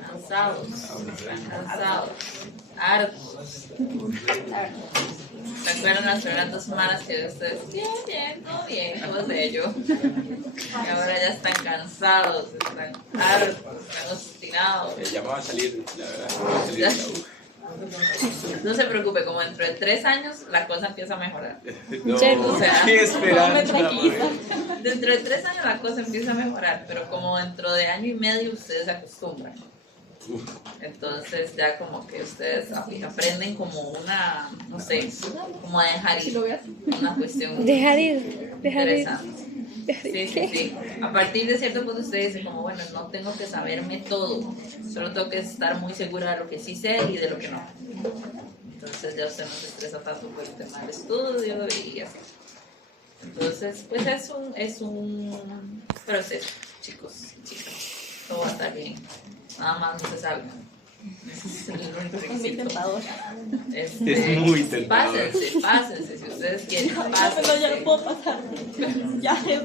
Cansados, están cansados, hartos. ¿Recuerdan las primeras 2 semanas que ustedes, bien, todo bien, todo bello? Y ahora ya están cansados, están hartos, están obstinados. Ya me va a salir, la verdad, me va a salir la U. No se preocupe, como dentro de 3 años la cosa empieza a mejorar. No, O sea, qué esperanza, dentro de 3 años la cosa empieza a mejorar, pero como dentro de año y medio ustedes se acostumbran. Entonces ya como que ustedes aprenden como una, no sé, como a dejar ir, una cuestión Dejar ir. interesante. Sí. A partir de cierto punto usted dice como, bueno, no tengo que saberme todo, solo tengo que estar muy segura de lo que sí sé y de lo que no. Entonces ya usted no se estresa tanto por el tema del estudio y así. Entonces, pues es un proceso, chicos, chicas, todo va a estar bien. Nada más no se salgan. Ese es el único requisito. Es muy tentador. Pásense, si ustedes quieren, Pero pásense. ya no puedo pasar. Ya es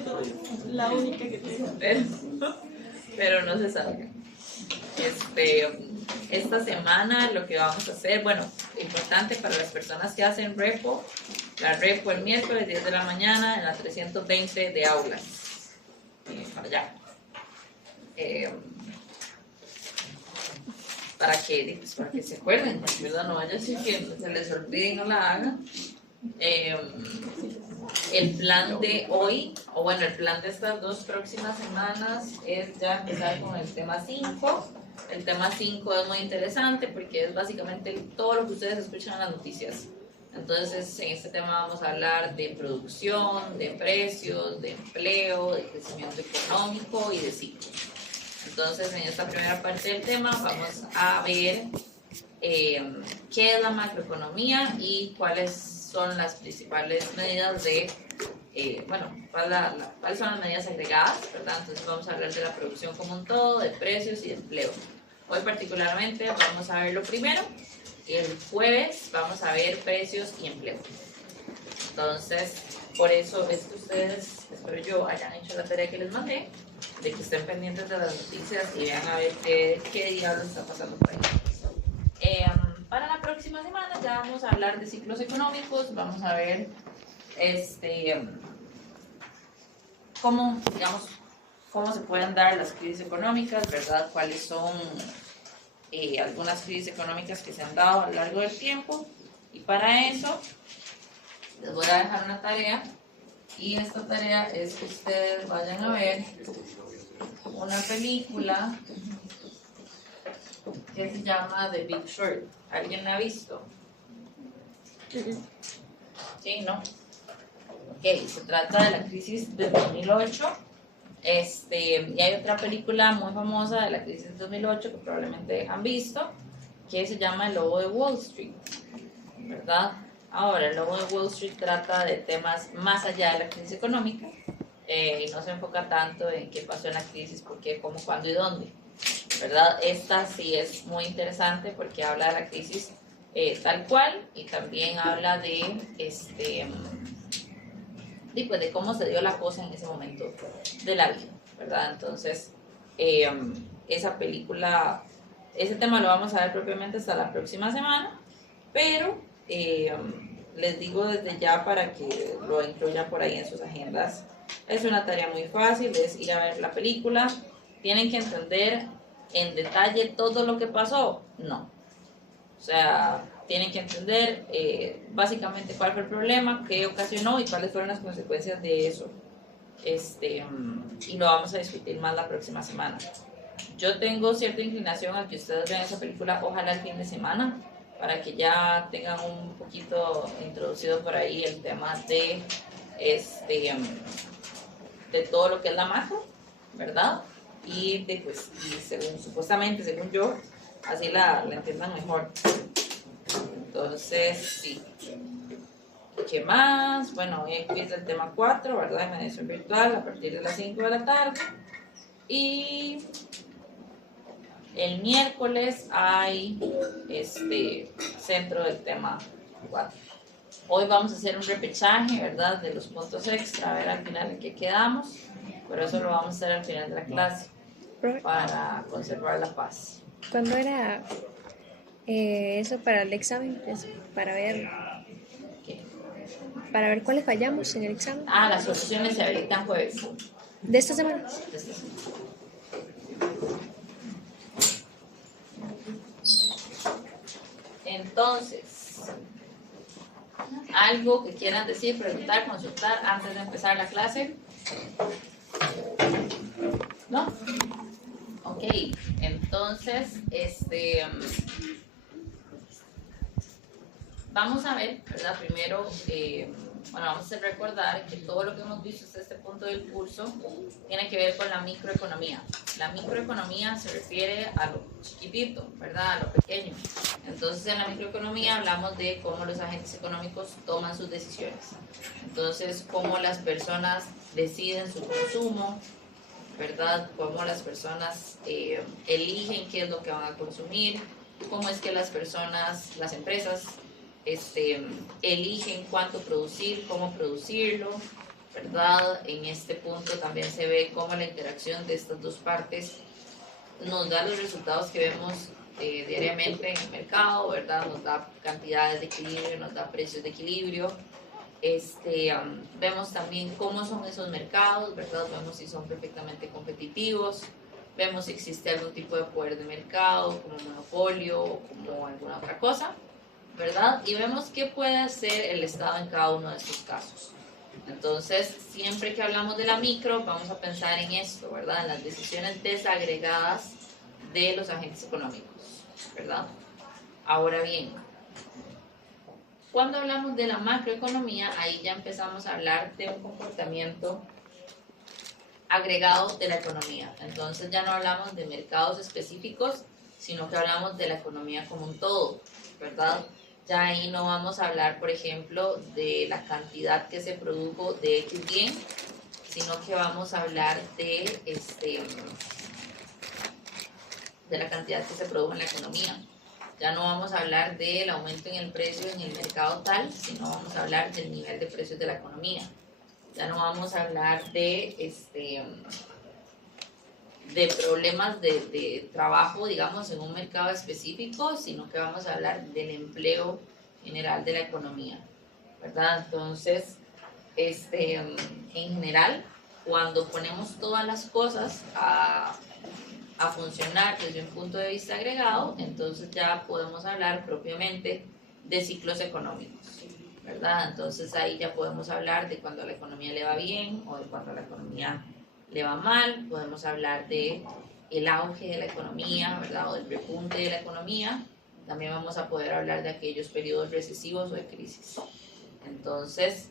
la única que tengo. Pero no se salgan. Esta semana lo que vamos a hacer, bueno, importante para las personas que hacen repo, la repo el miércoles 10 de la mañana en la 320 de aulas. Para allá. Para que se acuerden, ¿verdad? No vaya a ser que se les olvide y no la hagan. El plan de hoy, o bueno, el plan de estas 2 próximas semanas es ya empezar con el tema 5. El tema 5 es muy interesante porque es básicamente todo lo que ustedes escuchan en las noticias. Entonces, en este tema vamos a hablar de producción, de precios, de empleo, de crecimiento económico y de ciclos. Entonces, en esta primera parte del tema vamos a ver qué es la macroeconomía y cuáles son las principales medidas de, cuáles son las medidas agregadas, ¿verdad? Entonces vamos a hablar de la producción como un todo, de precios y de empleo. Hoy particularmente vamos a ver lo primero, y el jueves vamos a ver precios y empleo. Entonces, por eso es que ustedes, espero yo, hayan hecho la tarea que les mandé, de que estén pendientes de las noticias y vean a ver qué diablos está pasando por ahí. Para la próxima semana ya vamos a hablar de ciclos económicos, vamos a ver cómo se pueden dar las crisis económicas, ¿verdad? Cuáles son algunas crisis económicas que se han dado a lo largo del tiempo. Y para eso les voy a dejar una tarea, y esta tarea es que ustedes vayan a ver una película que se llama The Big Short. ¿Alguien la ha visto? Sí, ¿no? Ok, se trata de la crisis del 2008. Y hay otra película muy famosa de la crisis del 2008 que probablemente han visto, que se llama El Lobo de Wall Street, ¿verdad? Ahora, El Lobo de Wall Street trata de temas más allá de la crisis económica, y no se enfoca tanto en qué pasó en la crisis, por qué, cómo, cuándo y dónde, ¿verdad? Esta sí es muy interesante porque habla de la crisis tal cual, y también habla de de cómo se dio la cosa en ese momento de la vida, ¿verdad? Entonces, esa película, ese tema lo vamos a ver propiamente hasta la próxima semana, pero les digo desde ya para que lo incluyan por ahí en sus agendas. Es una tarea muy fácil, es ir a ver la película. ¿Tienen que entender en detalle todo lo que pasó? No. O sea, tienen que entender básicamente cuál fue el problema, qué ocasionó y cuáles fueron las consecuencias de eso. Y lo vamos a discutir más la próxima semana. Yo tengo cierta inclinación a que ustedes vean esa película, ojalá el fin de semana, para que ya tengan un poquito introducido por ahí el tema de todo lo que es la macro, ¿verdad? Y supuestamente, según yo, así la entiendan mejor. Entonces, sí. ¿Qué más? Bueno, hoy empieza el tema 4, ¿verdad? De mediación virtual a partir de las 5 de la tarde. Y el miércoles hay centro del tema 4. Hoy vamos a hacer un repechaje, ¿verdad? De los puntos extra, a ver al final en qué quedamos. Pero eso lo vamos a hacer al final de la clase. para conservar la paz. ¿Cuándo era eso para el examen? Para ver ¿Qué? cuáles fallamos en el examen. Las soluciones se habilitan jueves. ¿De esta semana? Entonces, algo que quieran decir, preguntar, consultar antes de empezar la clase. ¿No? Ok, entonces, vamos a ver, ¿verdad? Primero, vamos a recordar que todo lo que hemos visto hasta este punto del curso tiene que ver con la microeconomía. La microeconomía se refiere a lo chiquitito, ¿verdad? A lo pequeño. Entonces, en la microeconomía hablamos de cómo los agentes económicos toman sus decisiones. Entonces, cómo las personas deciden su consumo, ¿verdad? Cómo las personas eligen qué es lo que van a consumir, cómo es que las personas, las empresas, eligen cuánto producir, cómo producirlo, ¿verdad? En este punto también se ve cómo la interacción de estas dos partes nos da los resultados que vemos diariamente en el mercado, ¿verdad? Nos da cantidades de equilibrio, nos da precios de equilibrio. Vemos también cómo son esos mercados, ¿verdad? Vemos si son perfectamente competitivos, vemos si existe algún tipo de poder de mercado, como monopolio o como alguna otra cosa, ¿verdad? Y vemos qué puede hacer el Estado en cada uno de estos casos. Entonces, siempre que hablamos de la micro, vamos a pensar en esto, ¿verdad? En las decisiones desagregadas de los agentes económicos, ¿verdad? Ahora bien, cuando hablamos de la macroeconomía, ahí ya empezamos a hablar de un comportamiento agregado de la economía. Entonces ya no hablamos de mercados específicos, sino que hablamos de la economía como un todo, ¿verdad? Ya ahí no vamos a hablar, por ejemplo, de la cantidad que se produjo de X bien, sino que vamos a hablar de la cantidad que se produjo en la economía. Ya no vamos a hablar del aumento en el precio en el mercado tal, sino vamos a hablar del nivel de precios de la economía. Ya no vamos a hablar de problemas de trabajo, digamos, en un mercado específico, sino que vamos a hablar del empleo general de la economía, ¿verdad? Entonces, en general, cuando ponemos todas las cosas a funcionar desde un punto de vista agregado, entonces ya podemos hablar propiamente de ciclos económicos, ¿verdad? Entonces ahí ya podemos hablar de cuando a la economía le va bien o de cuando a la economía le va mal, podemos hablar de el auge de la economía, ¿verdad? O del repunte de la economía. También vamos a poder hablar de aquellos periodos recesivos o de crisis. Entonces,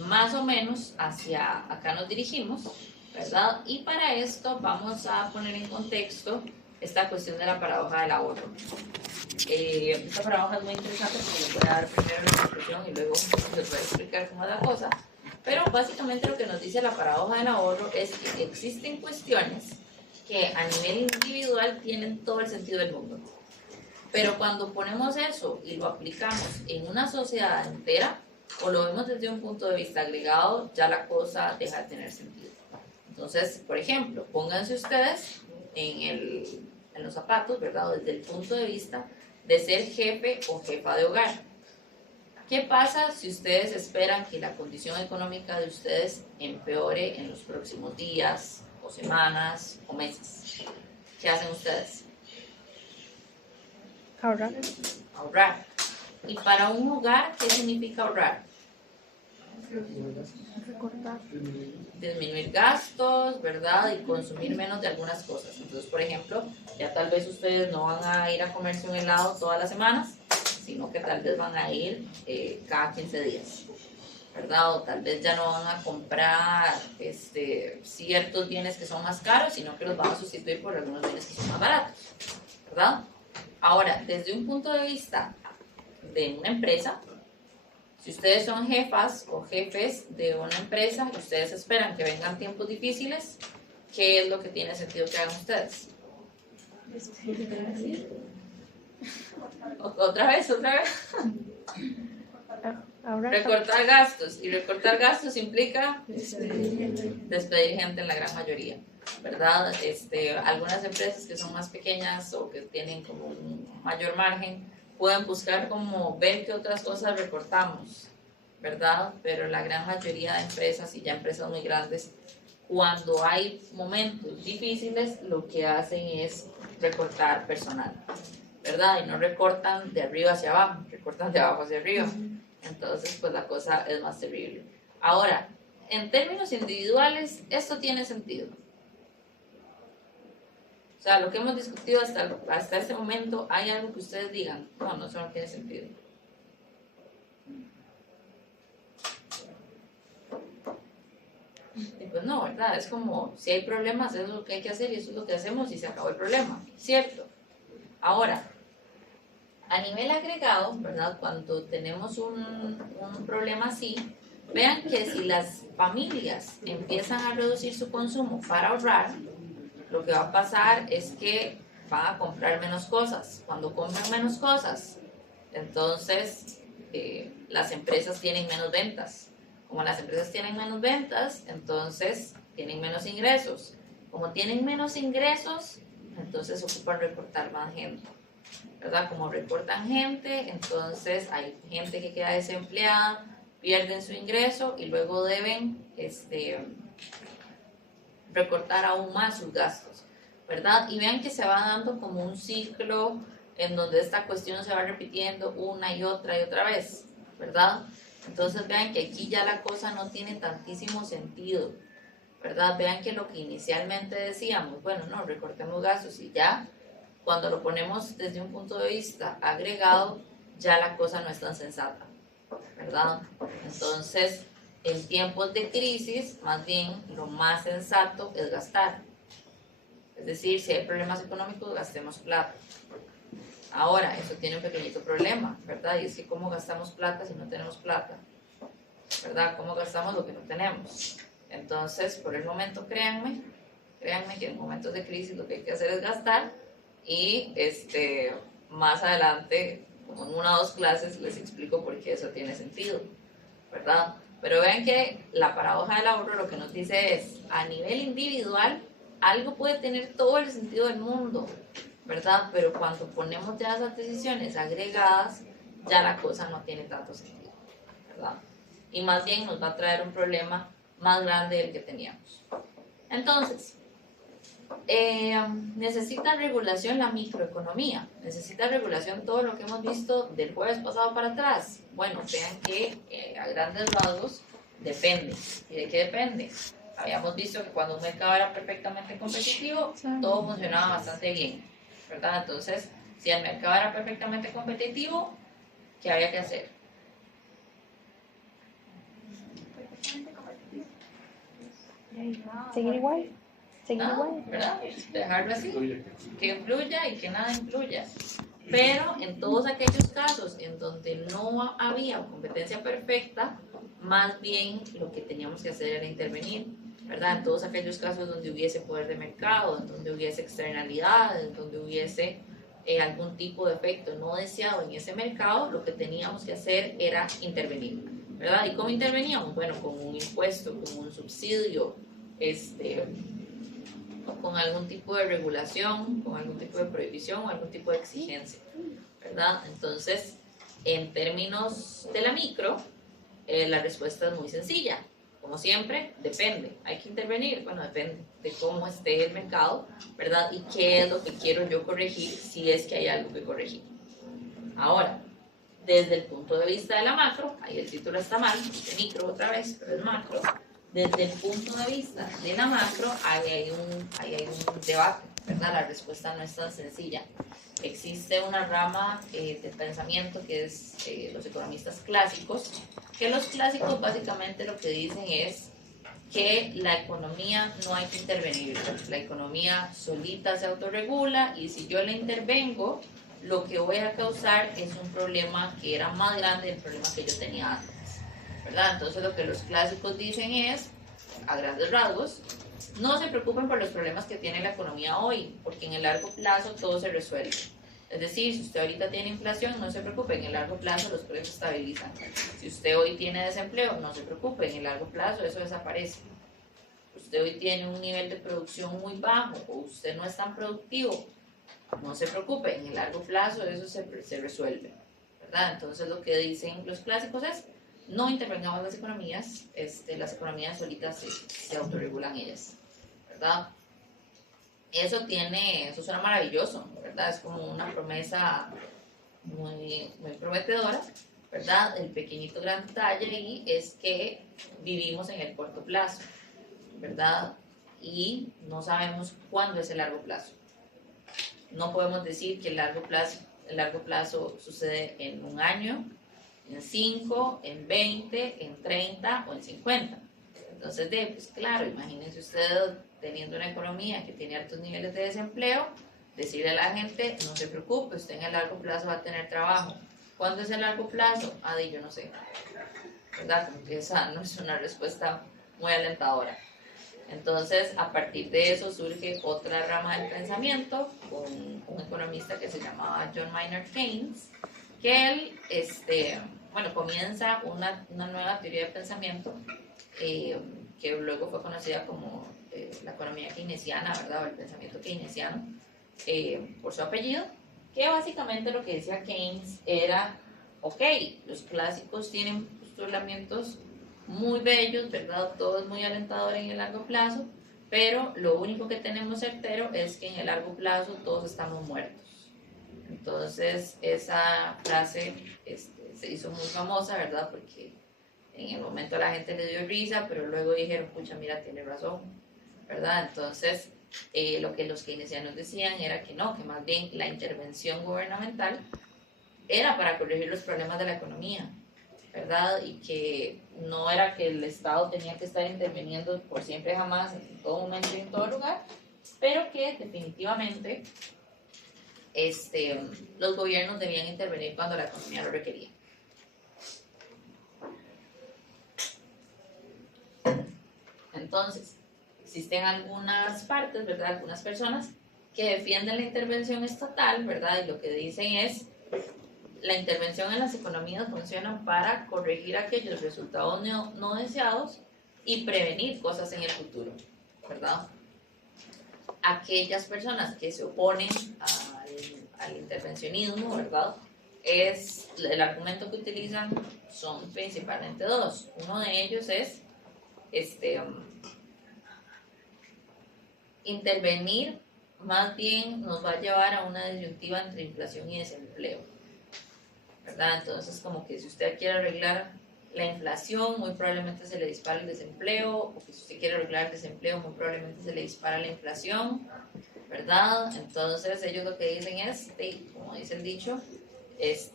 más o menos hacia acá nos dirigimos, ¿verdad? Y para esto vamos a poner en contexto esta cuestión de la paradoja del ahorro. Esta paradoja es muy interesante porque les voy a dar primero la explicación y luego les voy a explicar cómo es la cosa. Pero básicamente lo que nos dice la paradoja del ahorro es que existen cuestiones que a nivel individual tienen todo el sentido del mundo. Pero cuando ponemos eso y lo aplicamos en una sociedad entera o lo vemos desde un punto de vista agregado, ya la cosa deja de tener sentido. Entonces, por ejemplo, pónganse ustedes en los zapatos, ¿verdad? O desde el punto de vista de ser jefe o jefa de hogar. ¿Qué pasa si ustedes esperan que la condición económica de ustedes empeore en los próximos días o semanas o meses? ¿Qué hacen ustedes? Ahorrar. Ahorrar. ¿Y para un hogar qué significa ahorrar? Recortar. Disminuir gastos, ¿verdad? Y consumir menos de algunas cosas. Entonces, por ejemplo, ya tal vez ustedes no van a ir a comerse un helado todas las semanas, sino que tal vez van a ir cada 15 días, ¿verdad? O tal vez ya no van a comprar ciertos bienes que son más caros, sino que los van a sustituir por algunos bienes que son más baratos, ¿verdad? Ahora, desde un punto de vista de una empresa, si ustedes son jefas o jefes de una empresa y ustedes esperan que vengan tiempos difíciles, ¿qué es lo que tiene sentido que hagan ustedes? Otra vez. Recortar gastos. Y recortar gastos implica despedir gente en la gran mayoría. ¿verdad? Algunas empresas que son más pequeñas o que tienen como un mayor margen pueden buscar como ver qué otras cosas recortamos, ¿verdad? Pero la gran mayoría de empresas y ya empresas muy grandes, cuando hay momentos difíciles, lo que hacen es recortar personal, ¿verdad? Y no recortan de arriba hacia abajo, recortan de abajo hacia arriba. Entonces, pues la cosa es más terrible. Ahora, en términos individuales, esto tiene sentido. O sea, lo que hemos discutido hasta este momento, ¿hay algo que ustedes digan? No, eso no tiene sentido. Y pues no, ¿verdad? Es como, si hay problemas, eso es lo que hay que hacer y eso es lo que hacemos y se acabó el problema, ¿cierto? Ahora, a nivel agregado, ¿verdad? Cuando tenemos un problema así, vean que si las familias empiezan a reducir su consumo para ahorrar, lo que va a pasar es que van a comprar menos cosas. Cuando compran menos cosas, entonces las empresas tienen menos ventas. Como las empresas tienen menos ventas, entonces tienen menos ingresos. Como tienen menos ingresos, entonces ocupan recortar más gente, ¿verdad? Como recortan gente, entonces hay gente que queda desempleada, pierden su ingreso y luego deben recortar aún más sus gastos, ¿verdad? Y vean que se va dando como un ciclo en donde esta cuestión se va repitiendo una y otra vez, ¿verdad? Entonces vean que aquí ya la cosa no tiene tantísimo sentido, ¿verdad? Vean que lo que inicialmente decíamos, bueno, no, recortemos gastos y ya, cuando lo ponemos desde un punto de vista agregado, ya la cosa no es tan sensata, ¿verdad? Entonces, en tiempos de crisis, más bien, lo más sensato es gastar. Es decir, si hay problemas económicos, gastemos plata. Ahora, eso tiene un pequeñito problema, ¿verdad? Y es que ¿cómo gastamos plata si no tenemos plata? ¿Verdad? ¿Cómo gastamos lo que no tenemos? Entonces, por el momento, créanme que en momentos de crisis lo que hay que hacer es gastar y más adelante, como en una o dos clases, les explico por qué eso tiene sentido, ¿verdad? Pero vean que la paradoja del ahorro lo que nos dice es, a nivel individual, algo puede tener todo el sentido del mundo, ¿verdad? Pero cuando ponemos ya esas decisiones agregadas, ya la cosa no tiene tanto sentido, ¿verdad? Y más bien nos va a traer un problema más grande del que teníamos. Entonces, necesita regulación la microeconomía, necesita regulación todo lo que hemos visto del jueves pasado para atrás. Bueno, vean que a grandes rasgos depende. ¿Y de qué depende? Habíamos visto que cuando un mercado era perfectamente competitivo, todo funcionaba bastante bien, ¿verdad? Entonces, si el mercado era perfectamente competitivo, ¿qué había que hacer? Seguir igual. ¿Verdad? Dejarlo así, que influya y que nada influya. Pero en todos aquellos casos en donde no había competencia perfecta, más bien lo que teníamos que hacer era intervenir, ¿verdad? En todos aquellos casos donde hubiese poder de mercado, en donde hubiese externalidades, en donde hubiese algún tipo de efecto no deseado en ese mercado, lo que teníamos que hacer era intervenir, ¿verdad? ¿Y cómo interveníamos? Bueno, con un impuesto, con un subsidio, con algún tipo de regulación, con algún tipo de prohibición o algún tipo de exigencia, ¿verdad? Entonces, en términos de la micro, la respuesta es muy sencilla. Como siempre, depende. ¿Hay que intervenir? Bueno, depende de cómo esté el mercado, ¿verdad? Y qué es lo que quiero yo corregir si es que hay algo que corregir. Ahora, desde el punto de vista de la macro, ahí el título está mal, de micro otra vez, pero es macro. Desde el punto de vista de la macro, ahí hay un debate, ¿verdad? La respuesta no es tan sencilla. Existe una rama de pensamiento que es los economistas clásicos, que los clásicos básicamente lo que dicen es que la economía no hay que intervenir, la economía solita se autorregula y si yo le intervengo, lo que voy a causar es un problema que era más grande del problema que yo tenía antes, ¿verdad? Entonces lo que los clásicos dicen es, a grandes rasgos, no se preocupen por los problemas que tiene la economía hoy, porque en el largo plazo todo se resuelve. Es decir, si usted ahorita tiene inflación, no se preocupe, en el largo plazo los precios se estabilizan. Si usted hoy tiene desempleo, no se preocupe, en el largo plazo eso desaparece. usted hoy tiene un nivel de producción muy bajo o usted no es tan productivo, no se preocupe, en el largo plazo eso se resuelve, ¿verdad? Entonces lo que dicen los clásicos es, no intervengamos las economías solitas se autorregulan ellas, ¿verdad? Eso suena maravilloso, ¿verdad? Es como una promesa muy, muy prometedora, ¿verdad? El pequeñito gran detalle ahí es que vivimos en el corto plazo, ¿verdad? Y no sabemos cuándo es el largo plazo. No podemos decir que el largo plazo sucede en un año, en 5, en 20, en 30 o en 50. Entonces, pues claro, imagínense usted teniendo una economía que tiene altos niveles de desempleo, decirle a la gente, no se preocupe, usted en el largo plazo va a tener trabajo. ¿Cuándo es el largo plazo? Yo no sé. ¿Verdad? Como que esa no es una respuesta muy alentadora. Entonces, a partir de eso surge otra rama del pensamiento con un economista que se llamaba John Maynard Keynes, que él, comienza una nueva teoría de pensamiento que luego fue conocida como la economía keynesiana, ¿verdad? O el pensamiento keynesiano, por su apellido, que básicamente lo que decía Keynes era, ok, los clásicos tienen postulamientos muy bellos, ¿verdad? Todo es muy alentador en el largo plazo, pero lo único que tenemos certero es que en el largo plazo todos estamos muertos. Entonces, esa frase se hizo muy famosa, ¿verdad? Porque en el momento a la gente le dio risa, pero luego dijeron, pucha, mira, tiene razón, ¿verdad? Entonces, lo que los keynesianos decían era que no, que más bien la intervención gubernamental era para corregir los problemas de la economía, ¿verdad? Y que no era que el Estado tenía que estar interviniendo por siempre jamás, en todo momento y en todo lugar, pero que definitivamente los gobiernos debían intervenir cuando la economía lo requería. Entonces, existen algunas partes, ¿verdad? Algunas personas que defienden la intervención estatal, ¿verdad? Y lo que dicen es, la intervención en las economías funciona para corregir aquellos resultados no deseados y prevenir cosas en el futuro, ¿verdad? Aquellas personas que se oponen al intervencionismo, ¿verdad? El argumento que utilizan son principalmente dos. Uno de ellos es intervenir más bien nos va a llevar a una disyuntiva entre inflación y desempleo, ¿verdad? Entonces, como que si usted quiere arreglar la inflación, muy probablemente se le dispara el desempleo, o que si usted quiere arreglar el desempleo, muy probablemente se le dispara la inflación, ¿verdad? Entonces, ellos lo que dicen es, como dice el dicho, es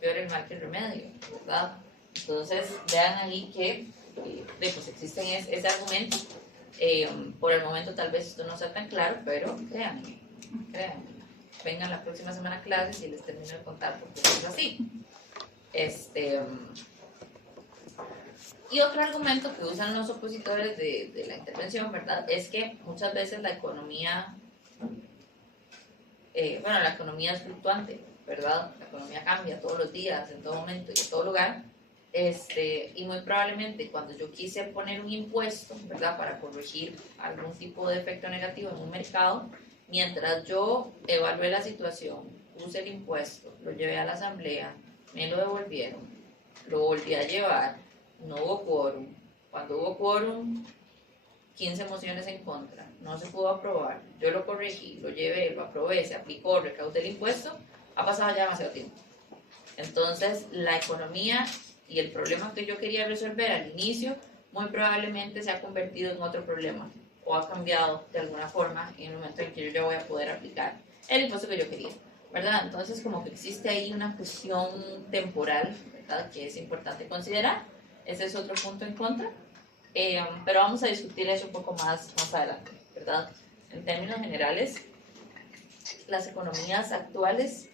peor el mal que el remedio, ¿verdad? Entonces, vean ahí que pues existen ese argumento. Por el momento tal vez esto no sea tan claro, pero créanme. Vengan la próxima semana a clases y les termino de contar por qué es así. Y otro argumento que usan los opositores de la intervención, ¿verdad? Es que muchas veces la economía es fluctuante, ¿verdad? La economía cambia todos los días, en todo momento y en todo lugar. Y muy probablemente cuando yo quise poner un impuesto, ¿verdad? Para corregir algún tipo de efecto negativo en un mercado, mientras yo evalué la situación, puse el impuesto, lo llevé a la asamblea, me lo devolvieron, lo volví a llevar, no hubo quórum. Cuando hubo quórum, 15 mociones en contra, no se pudo aprobar, yo lo corregí, lo llevé, lo aprobé, se aplicó, recaudé el impuesto, ha pasado ya demasiado tiempo. Entonces, la economía y el problema que yo quería resolver al inicio, muy probablemente se ha convertido en otro problema o ha cambiado de alguna forma en el momento en que yo ya voy a poder aplicar el impuesto que yo quería, ¿verdad? Entonces, como que existe ahí una cuestión temporal, ¿verdad? Que es importante considerar. Ese es otro punto en contra, pero vamos a discutir eso un poco más adelante, ¿verdad? En términos generales, las economías actuales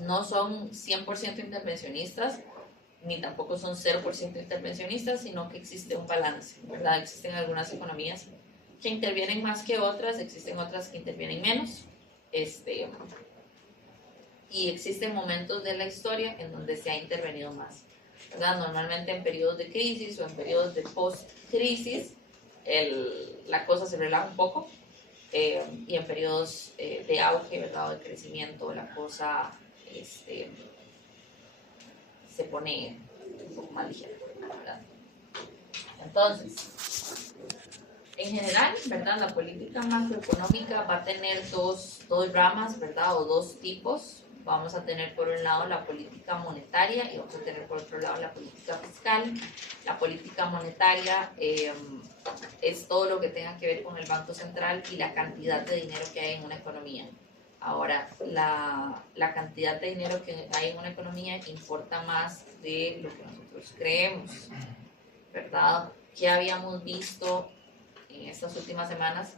no son 100% intervencionistas, ni tampoco son 0% intervencionistas, sino que existe un balance, ¿verdad? Existen algunas economías que intervienen más que otras, existen otras que intervienen menos, y existen momentos de la historia en donde se ha intervenido más. ¿verdad? Normalmente en periodos de crisis o en periodos de post-crisis, la cosa se relaja un poco, y en periodos de auge, ¿verdad? O de crecimiento, la cosa se pone un poco más ligera, ¿verdad? Entonces, en general, ¿verdad? La política macroeconómica va a tener dos ramas, ¿verdad? O dos tipos. Vamos a tener por un lado la política monetaria y vamos a tener por otro lado la política fiscal. La política monetaria es todo lo que tenga que ver con el Banco Central y la cantidad de dinero que hay en una economía. Ahora, la cantidad de dinero que hay en una economía importa más de lo que nosotros creemos, ¿verdad? ¿Qué habíamos visto en estas últimas semanas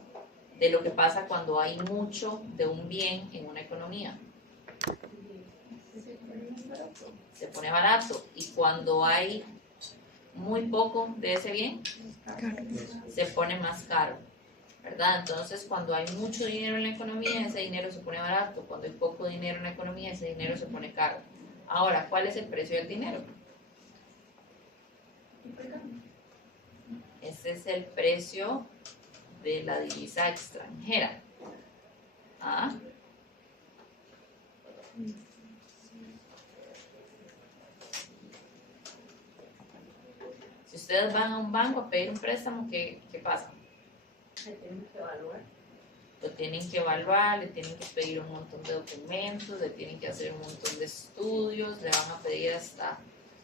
de lo que pasa cuando hay mucho de un bien en una economía? Se pone barato, y cuando hay muy poco de ese bien, se pone más caro, ¿verdad? Entonces, cuando hay mucho dinero en la economía, ese dinero se pone barato. Cuando hay poco dinero en la economía, ese dinero se pone caro. Ahora, ¿cuál es el precio del dinero? Ese es el precio de la divisa extranjera. ¿Ah? Si ustedes van a un banco a pedir un préstamo, ¿qué pasa? Se tienen que evaluar. Lo tienen que evaluar, le tienen que pedir un montón de documentos, le tienen que hacer un montón de estudios, le van a pedir hasta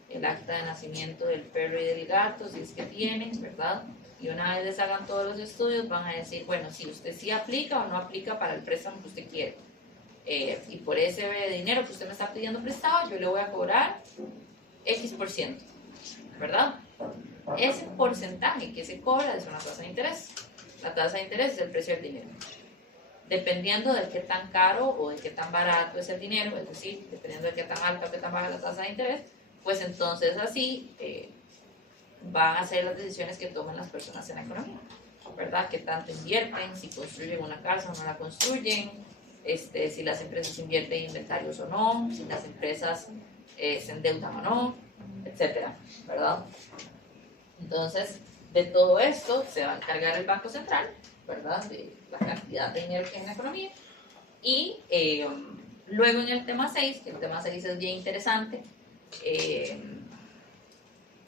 el acta de nacimiento del perro y del gato, si es que tienen, ¿verdad? Y una vez les hagan todos los estudios, van a decir, bueno, si usted sí aplica o no aplica para el préstamo que usted quiere. Y por ese dinero que usted me está pidiendo prestado, yo le voy a cobrar X%, ¿verdad? Ese porcentaje que se cobra es una tasa de interés. La tasa de interés es el precio del dinero. Dependiendo de qué tan caro o de qué tan barato es el dinero, es decir, dependiendo de qué tan alta o qué tan baja la tasa de interés, pues entonces así van a ser las decisiones que toman las personas en la economía, ¿verdad? Qué tanto invierten, si construyen una casa o no la construyen, si las empresas invierten en inventarios o no, si las empresas se endeudan o no, etcétera, ¿verdad? Entonces, de todo esto se va a encargar el Banco Central, ¿verdad? De la cantidad de dinero que hay en la economía. Y luego en el tema 6, que el tema 6 es bien interesante,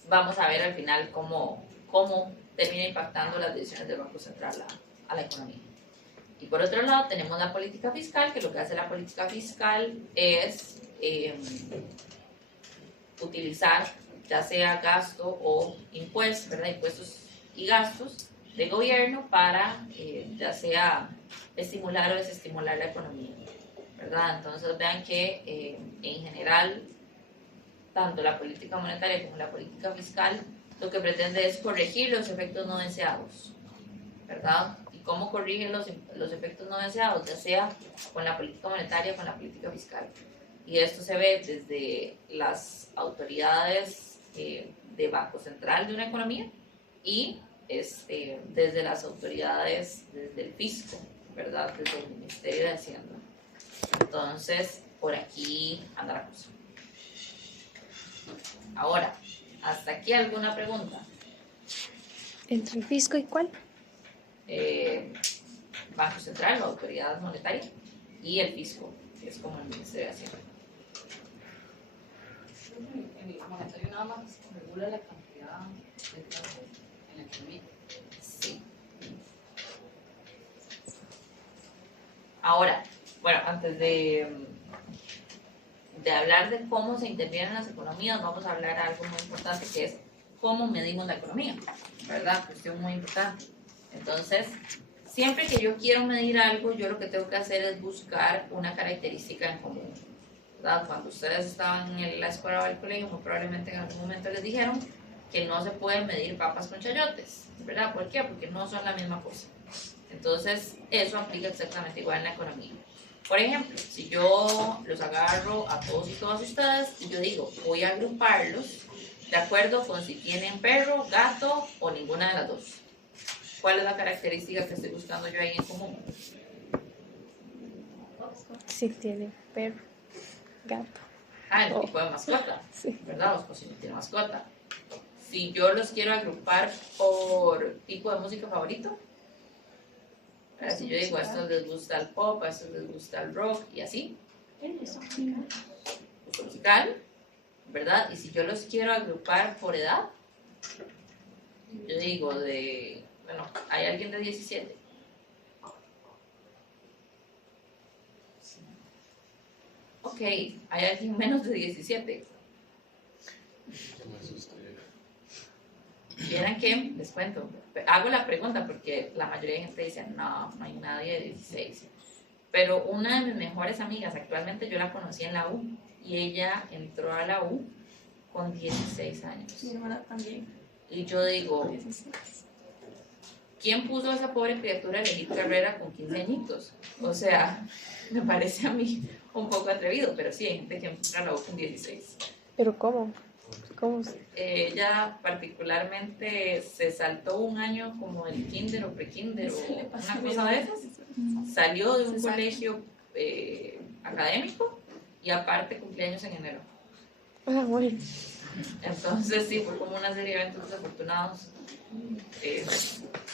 vamos a ver al final cómo termina impactando las decisiones del Banco Central a la economía. Y por otro lado tenemos la política fiscal, que lo que hace la política fiscal es utilizar ya sea gasto o impuestos, ¿verdad? Impuestos y gastos de gobierno para ya sea estimular o desestimular la economía, ¿verdad? Entonces vean que en general tanto la política monetaria como la política fiscal lo que pretende es corregir los efectos no deseados, ¿verdad? ¿Y cómo corrigen los efectos no deseados? Ya sea con la política monetaria o con la política fiscal. Y esto se ve desde las autoridades de Banco Central de una economía y desde las autoridades, desde el fisco, ¿verdad? Desde el Ministerio de Hacienda. Entonces, por aquí anda la cosa. Ahora, ¿hasta aquí alguna pregunta? ¿Entre el fisco y cuál? Banco Central o autoridad monetaria y el fisco, que es como el Ministerio de Hacienda. En el monetario nada más regula la cantidad de trabajo en la economía. Sí. Ahora, bueno, antes de hablar de cómo se intervienen las economías, vamos a hablar de algo muy importante que es cómo medimos la economía, ¿verdad? Cuestión muy importante. Entonces, siempre que yo quiero medir algo, yo lo que tengo que hacer es buscar una característica en común, ¿verdad? Cuando ustedes estaban en la escuela o el colegio, muy probablemente en algún momento les dijeron que no se pueden medir papas con chayotes, ¿verdad? ¿Por qué? Porque no son la misma cosa. Entonces, eso aplica exactamente igual en la economía. Por ejemplo, si yo los agarro a todos y todas ustedes y yo digo, voy a agruparlos de acuerdo con si tienen perro, gato o ninguna de las dos. ¿Cuál es la característica que estoy buscando yo ahí en común? Si tiene perro, gato. Ajá, el tipo de mascota, Sí. ¿verdad? O si no tiene mascota. Si yo los quiero agrupar por tipo de música favorito, ¿verdad? Si yo digo a estos les gusta el pop, a estos les gusta el rock y así, gusto musical, ¿verdad? Y si yo los quiero agrupar por edad, yo digo bueno, ¿hay alguien de 17? Ok, ¿hay alguien menos de 17? ¿Vieran qué? Les cuento. Hago la pregunta porque la mayoría de gente dice, no, no hay nadie de 16. Pero una de mis mejores amigas, actualmente yo la conocí en la U, y ella entró a la U con 16 años. Mi hermana también. Y yo digo, ¿quién puso a esa pobre criatura a elegir carrera con 15 añitos? O sea, me parece a mí un poco atrevido, pero sí, hay gente que entra a la U con 16. ¿Pero cómo? ¿Cómo? Ella particularmente se saltó un año como el kinder o pre-kinder o le pasó una bien. cosa de esas. Salió de un colegio académico y aparte cumpleaños en enero. Ah, bueno. Entonces sí, fue como una serie de eventos desafortunados.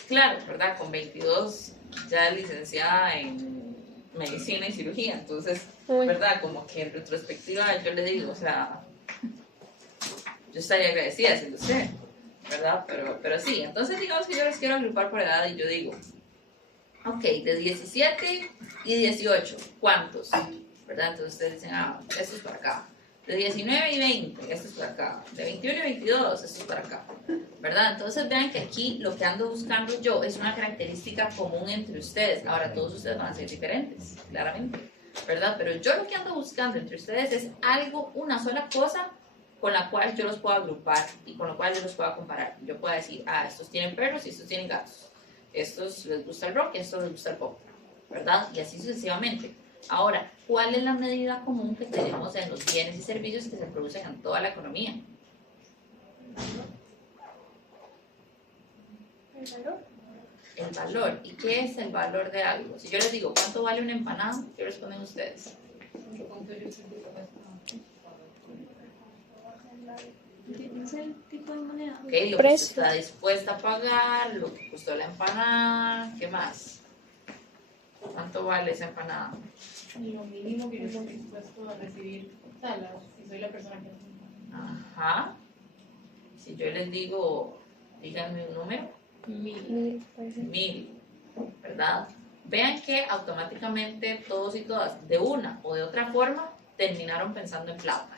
Claro, ¿verdad? Con 22 ya licenciada en medicina y cirugía. Entonces, Uy. ¿verdad? Como que en retrospectiva yo le digo, o sea, yo estaría agradecida siendo usted, ¿verdad? Pero sí, entonces digamos que yo les quiero agrupar por edad y yo digo, ok, de 17 y 18, ¿cuántos? ¿Verdad? Entonces ustedes dicen, esto es para acá. De 19 y 20, esto es para acá. De 21 y 22, esto es para acá. ¿Verdad? Entonces vean que aquí lo que ando buscando yo es una característica común entre ustedes. Ahora todos ustedes van a ser diferentes, claramente, ¿verdad? Pero yo lo que ando buscando entre ustedes es algo, una sola cosa con la cual yo los puedo agrupar y con la cual yo los puedo comparar. Yo puedo decir, estos tienen perros y estos tienen gatos. Estos les gusta el rock y estos les gusta el pop, ¿verdad? Y así sucesivamente. Ahora, ¿cuál es la medida común que tenemos en los bienes y servicios que se producen en toda la economía? ¿El valor? El valor. ¿Y qué es el valor de algo? Si yo les digo, ¿cuánto vale una empanada? ¿Qué responden ustedes? Es el tipo de moneda. Ok, lo que usted Precio. está dispuesta a pagar, lo que costó la empanada, ¿qué más? ¿Cuánto vale esa empanada? Lo mínimo que yo estoy dispuesto a recibir, o sea, si soy la persona que hace. Ajá. Si yo les digo, díganme un número, 1000. 1000, ¿verdad? Vean que automáticamente todos y todas, de una o de otra forma, terminaron pensando en plata,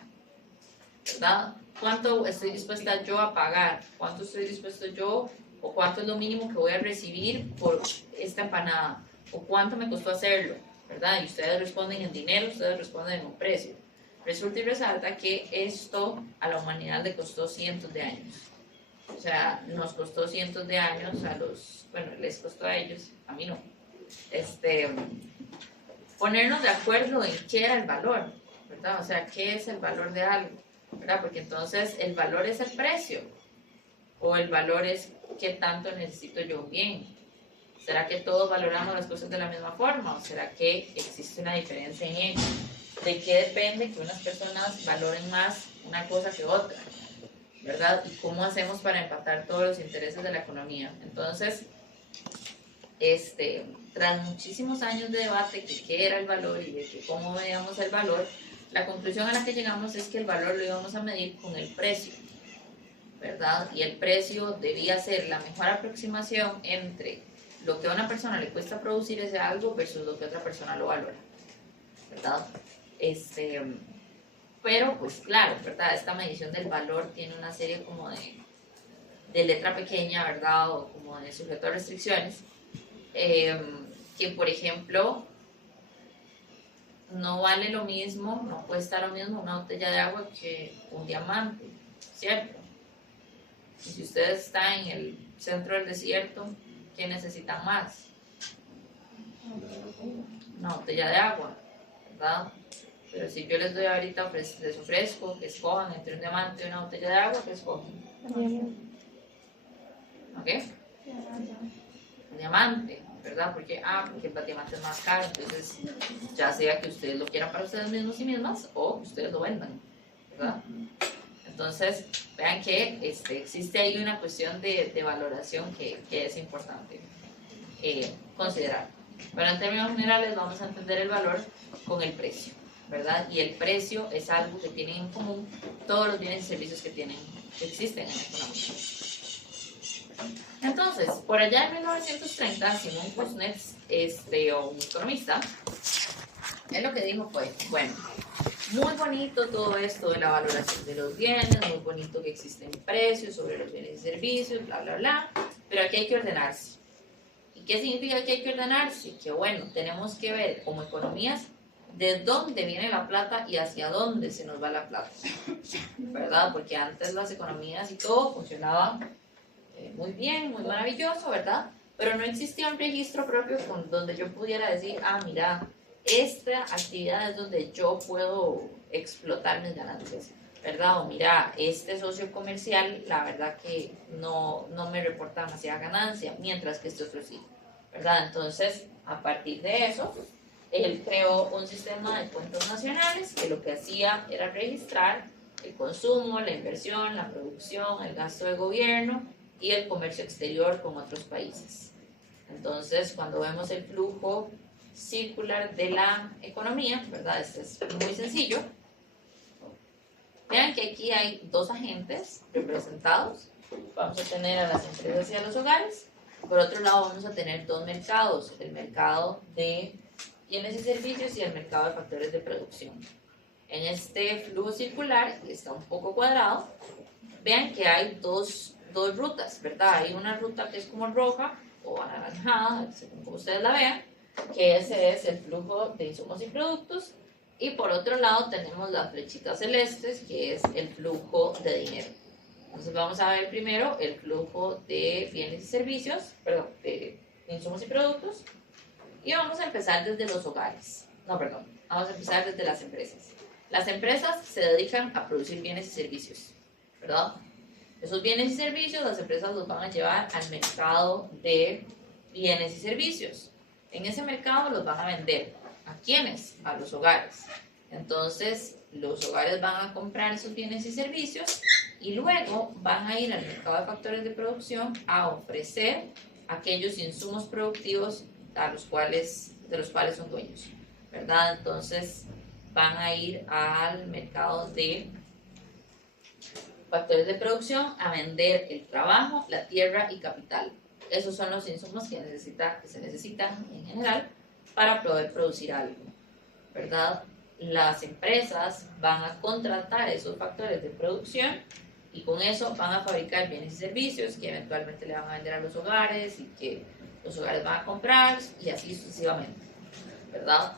¿verdad? ¿Cuánto estoy dispuesta yo a pagar? ¿Cuánto estoy dispuesto yo? ¿O cuánto es lo mínimo que voy a recibir por esta empanada? ¿O cuánto me costó hacerlo? ¿Verdad? Y ustedes responden en dinero, ustedes responden en un precio. Resulta y resalta que esto a la humanidad le costó cientos de años. O sea, nos costó cientos de años les costó a ellos, a mí no. Ponernos de acuerdo en qué era el valor, ¿verdad? O sea, ¿qué es el valor de algo? ¿Verdad? Porque entonces el valor es el precio, o el valor es qué tanto necesito yo un bien. ¿Será que todos valoramos las cosas de la misma forma, o será que existe una diferencia en ello? ¿De qué depende que unas personas valoren más una cosa que otra? ¿Verdad? ¿Y cómo hacemos para empatar todos los intereses de la economía? Entonces, tras muchísimos años de debate de qué era el valor y de que cómo veíamos el valor, la conclusión a la que llegamos es que el valor lo íbamos a medir con el precio, ¿verdad? Y el precio debía ser la mejor aproximación entre lo que a una persona le cuesta producir ese algo versus lo que otra persona lo valora, ¿verdad? Pero pues claro, ¿verdad? Esta medición del valor tiene una serie como de letra pequeña, ¿verdad? O como de sujeto a restricciones, que por ejemplo no vale lo mismo, no cuesta lo mismo una botella de agua que un diamante, ¿cierto? Y si ustedes están en el centro del desierto, ¿qué necesitan más? Una botella de agua, ¿verdad? Pero si yo les doy ahorita, les ofrezco que escojan entre un diamante y una botella de agua, ¿qué escogen? ¿Ok? Un diamante, ¿verdad? Porque el diamante es más caro, entonces ya sea que ustedes lo quieran para ustedes mismos y mismas o que ustedes lo vendan, ¿verdad? Entonces, vean que existe ahí una cuestión de valoración que es importante considerar. Pero en términos generales vamos a entender el valor con el precio, ¿verdad? Y el precio es algo que tienen en común todos los bienes y servicios que existen en la economía. Entonces, por allá en 1930, Simon Kuznets, un economista, él lo que dijo fue, bueno, muy bonito todo esto de la valoración de los bienes, muy bonito que existen precios sobre los bienes y servicios, bla, bla, bla, pero aquí hay que ordenarse. ¿Y qué significa que hay que ordenarse? Que bueno, tenemos que ver como economías de dónde viene la plata y hacia dónde se nos va la plata, ¿verdad? Porque antes las economías y todo funcionaba muy bien, muy maravilloso, ¿verdad? Pero no existía un registro propio donde yo pudiera decir, ah, mira, esta actividad es donde yo puedo explotar mis ganancias, ¿verdad? O mira, este socio comercial, la verdad que no me reporta demasiada ganancia, mientras que este otro sí, ¿verdad? Entonces, a partir de eso, él creó un sistema de cuentas nacionales que lo que hacía era registrar el consumo, la inversión, la producción, el gasto de gobierno y el comercio exterior con otros países. Entonces, cuando vemos el flujo circular de la economía, ¿verdad? Este es muy sencillo. Vean que aquí hay dos agentes representados. Vamos a tener a las empresas y a los hogares. Por otro lado, vamos a tener dos mercados, el mercado de bienes y servicios y el mercado de factores de producción. En este flujo circular, que está un poco cuadrado, vean que hay dos rutas, ¿verdad? Hay una ruta que es como roja o anaranjada, según como ustedes la vean, que ese es el flujo de insumos y productos, y por otro lado tenemos las flechitas celestes, que es el flujo de dinero. Entonces vamos a ver primero el flujo de bienes y servicios, perdón, de insumos y productos, y vamos a empezar desde los hogares. Vamos a empezar desde las empresas. Las empresas se dedican a producir bienes y servicios, ¿verdad? Esos bienes y servicios las empresas los van a llevar al mercado de bienes y servicios. En ese mercado los van a vender. ¿A quiénes? A los hogares. Entonces, los hogares van a comprar esos bienes y servicios y luego van a ir al mercado de factores de producción a ofrecer aquellos insumos productivos de los cuales son dueños, ¿verdad? Entonces, van a ir al mercado de factores de producción a vender el trabajo, la tierra y capital. Esos son los insumos que se necesitan en general para poder producir algo, ¿verdad? Las empresas van a contratar esos factores de producción y con eso van a fabricar bienes y servicios que eventualmente le van a vender a los hogares y que los hogares van a comprar y así sucesivamente, ¿verdad?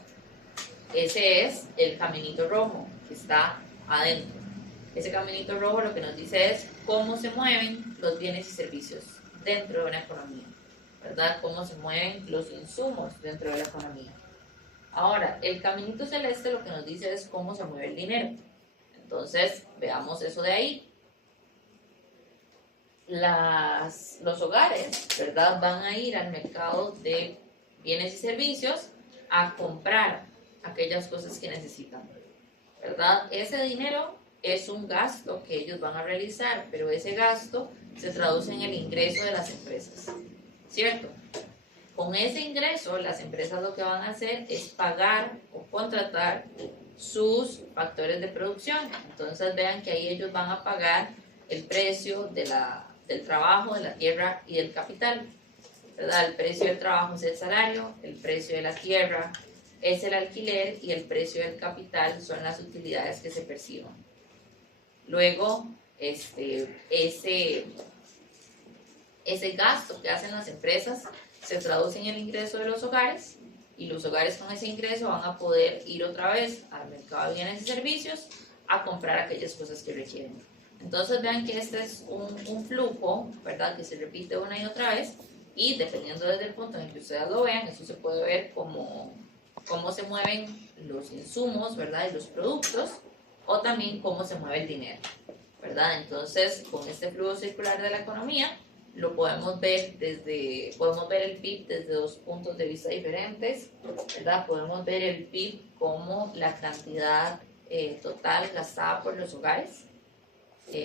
Ese es el caminito rojo que está adentro. Ese caminito rojo lo que nos dice es cómo se mueven los bienes y servicios dentro de una economía, ¿verdad? Cómo se mueven los insumos dentro de la economía. Ahora, el caminito celeste lo que nos dice es cómo se mueve el dinero. Entonces, veamos eso de ahí. Los hogares, ¿verdad? Van a ir al mercado de bienes y servicios a comprar aquellas cosas que necesitan, ¿verdad? Ese dinero es un gasto que ellos van a realizar, pero ese gasto se traduce en el ingreso de las empresas, ¿cierto? Con ese ingreso, las empresas lo que van a hacer es pagar o contratar sus factores de producción. Entonces vean que ahí ellos van a pagar el precio del trabajo, de la tierra y del capital, ¿verdad? El precio del trabajo es el salario, el precio de la tierra es el alquiler y el precio del capital son las utilidades que se perciban. Luego, ese gasto que hacen las empresas se traduce en el ingreso de los hogares y los hogares con ese ingreso van a poder ir otra vez al mercado de bienes y servicios a comprar aquellas cosas que requieren. Entonces vean que este es un flujo, ¿verdad? Que se repite una y otra vez y dependiendo desde el punto en que ustedes lo vean, eso se puede ver cómo se mueven los insumos, ¿verdad? Y los productos o también cómo se mueve el dinero, ¿verdad? Entonces, con este flujo circular de la economía, lo podemos ver el PIB desde dos puntos de vista diferentes, ¿verdad? Podemos ver el PIB como la cantidad total gastada por los hogares,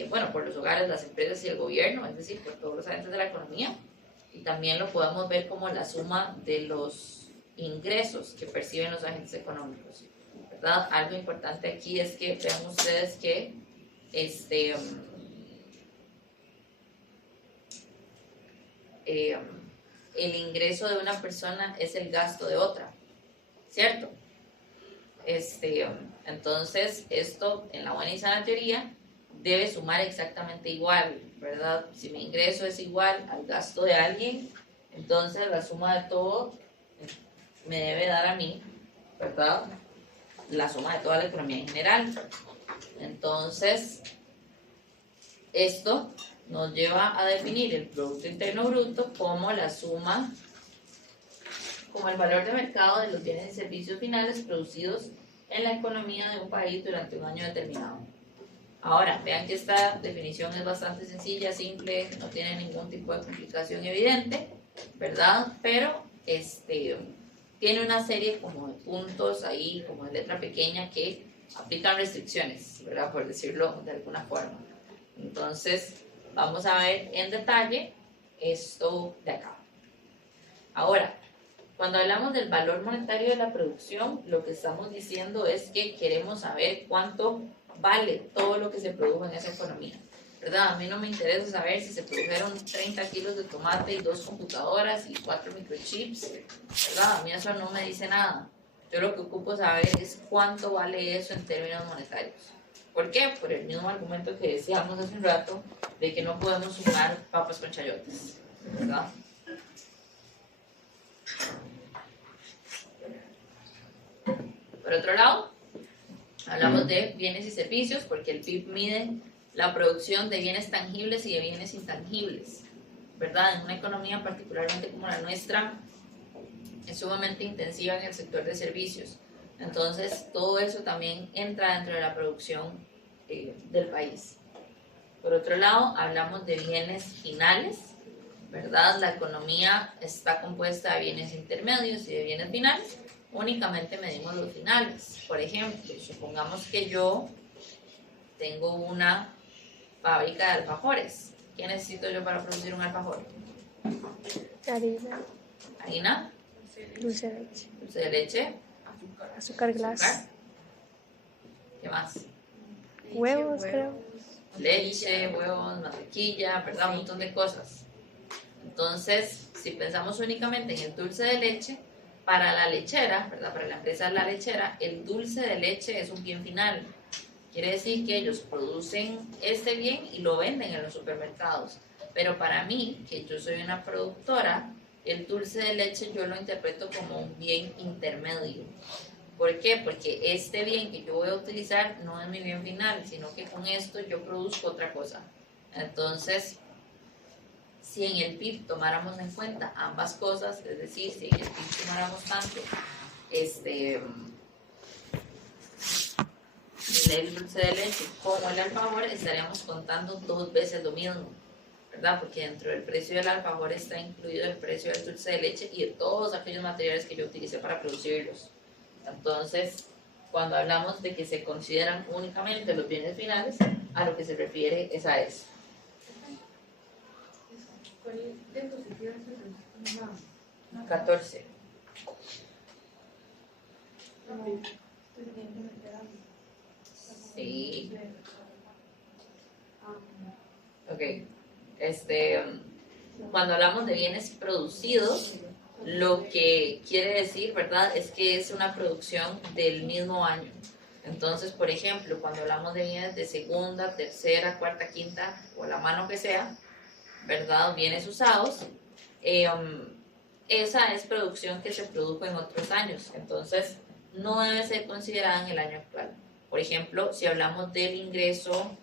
bueno, por los hogares, las empresas y el gobierno, es decir, por todos los agentes de la economía, y también lo podemos ver como la suma de los ingresos que perciben los agentes económicos, ¿verdad? Algo importante aquí es que vean ustedes que el ingreso de una persona es el gasto de otra, ¿cierto? Entonces, esto en la buena y sana teoría debe sumar exactamente igual, ¿verdad? Si mi ingreso es igual al gasto de alguien, entonces la suma de todo me debe dar a mí, ¿verdad? La suma de toda la economía en general. Entonces, esto nos lleva a definir el Producto Interno Bruto como la suma, como el valor de mercado de los bienes y servicios finales producidos en la economía de un país durante un año determinado. Ahora, vean que esta definición es bastante sencilla, simple, no tiene ningún tipo de complicación evidente, ¿verdad? Pero tiene una serie como de puntos ahí, como de letra pequeña, que aplican restricciones, ¿verdad? Por decirlo de alguna forma. Entonces, vamos a ver en detalle esto de acá. Ahora, cuando hablamos del valor monetario de la producción, lo que estamos diciendo es que queremos saber cuánto vale todo lo que se produjo en esa economía, ¿verdad? A mí no me interesa saber si se produjeron 30 kilos de tomate y 2 computadoras y 4 microchips, ¿verdad? A mí eso no me dice nada. Yo lo que ocupo saber es cuánto vale eso en términos monetarios. ¿Por qué? Por el mismo argumento que decíamos hace un rato de que no podemos sumar papas con chayotes, ¿verdad? Por otro lado, hablamos de bienes y servicios porque el PIB mide la producción de bienes tangibles y de bienes intangibles, ¿verdad? En una economía particularmente como la nuestra, es sumamente intensiva en el sector de servicios. Entonces, todo eso también entra dentro de la producción del país. Por otro lado, hablamos de bienes finales, ¿verdad? La economía está compuesta de bienes intermedios y de bienes finales. Únicamente medimos los finales. Por ejemplo, supongamos que yo tengo una fábrica de alfajores. ¿Qué necesito yo para producir un alfajor? Harina, Harina, dulce de leche, dulce de leche, azúcar glass, azúcar. ¿Qué más? huevos, creo. Leche, huevos, mantequilla, ¿verdad? Un montón de cosas. Entonces, si pensamos únicamente en el dulce de leche, para la lechera, ¿verdad? Para la empresa La Lechera, el dulce de leche es un bien final. Quiere decir que ellos producen este bien y lo venden en los supermercados. Pero para mí, que yo soy una productora, el dulce de leche yo lo interpreto como un bien intermedio. ¿Por qué? Porque este bien que yo voy a utilizar no es mi bien final, sino que con esto yo produzco otra cosa. Entonces, si en el PIB tomáramos en cuenta ambas cosas, es decir, si en el PIB tomáramos tanto el dulce de leche como el alfajor, estaríamos contando 2 veces lo mismo, ¿verdad? Porque dentro del precio del alfajor está incluido el precio del dulce de leche y de todos aquellos materiales que yo utilicé para producirlos. Entonces, cuando hablamos de que se consideran únicamente los bienes finales, a lo que se refiere es a eso. ¿Cuál diapositiva es el 14. Sí. Ok. Cuando hablamos de bienes producidos, lo que quiere decir, ¿verdad?, es que es una producción del mismo año. Entonces, por ejemplo, cuando hablamos de bienes de segunda, tercera, cuarta, quinta o la mano que sea, ¿verdad?, bienes usados, esa es producción que se produjo en otros años. Entonces, no debe ser considerada en el año actual. Por ejemplo, si hablamos del ingreso,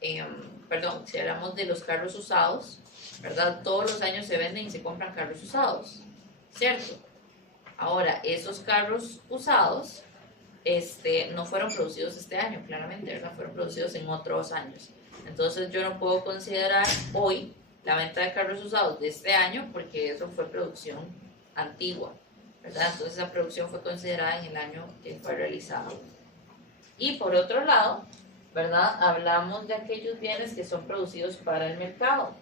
si hablamos de los carros usados, ¿verdad? Todos los años se venden y se compran carros usados, ¿cierto? Ahora, esos carros usados no fueron producidos este año, claramente, ¿verdad? Fueron producidos en otros años. Entonces, yo no puedo considerar hoy la venta de carros usados de este año porque eso fue producción antigua, ¿verdad? Entonces, esa producción fue considerada en el año que fue realizado. Y por otro lado, ¿verdad? Hablamos de aquellos bienes que son producidos para el mercado,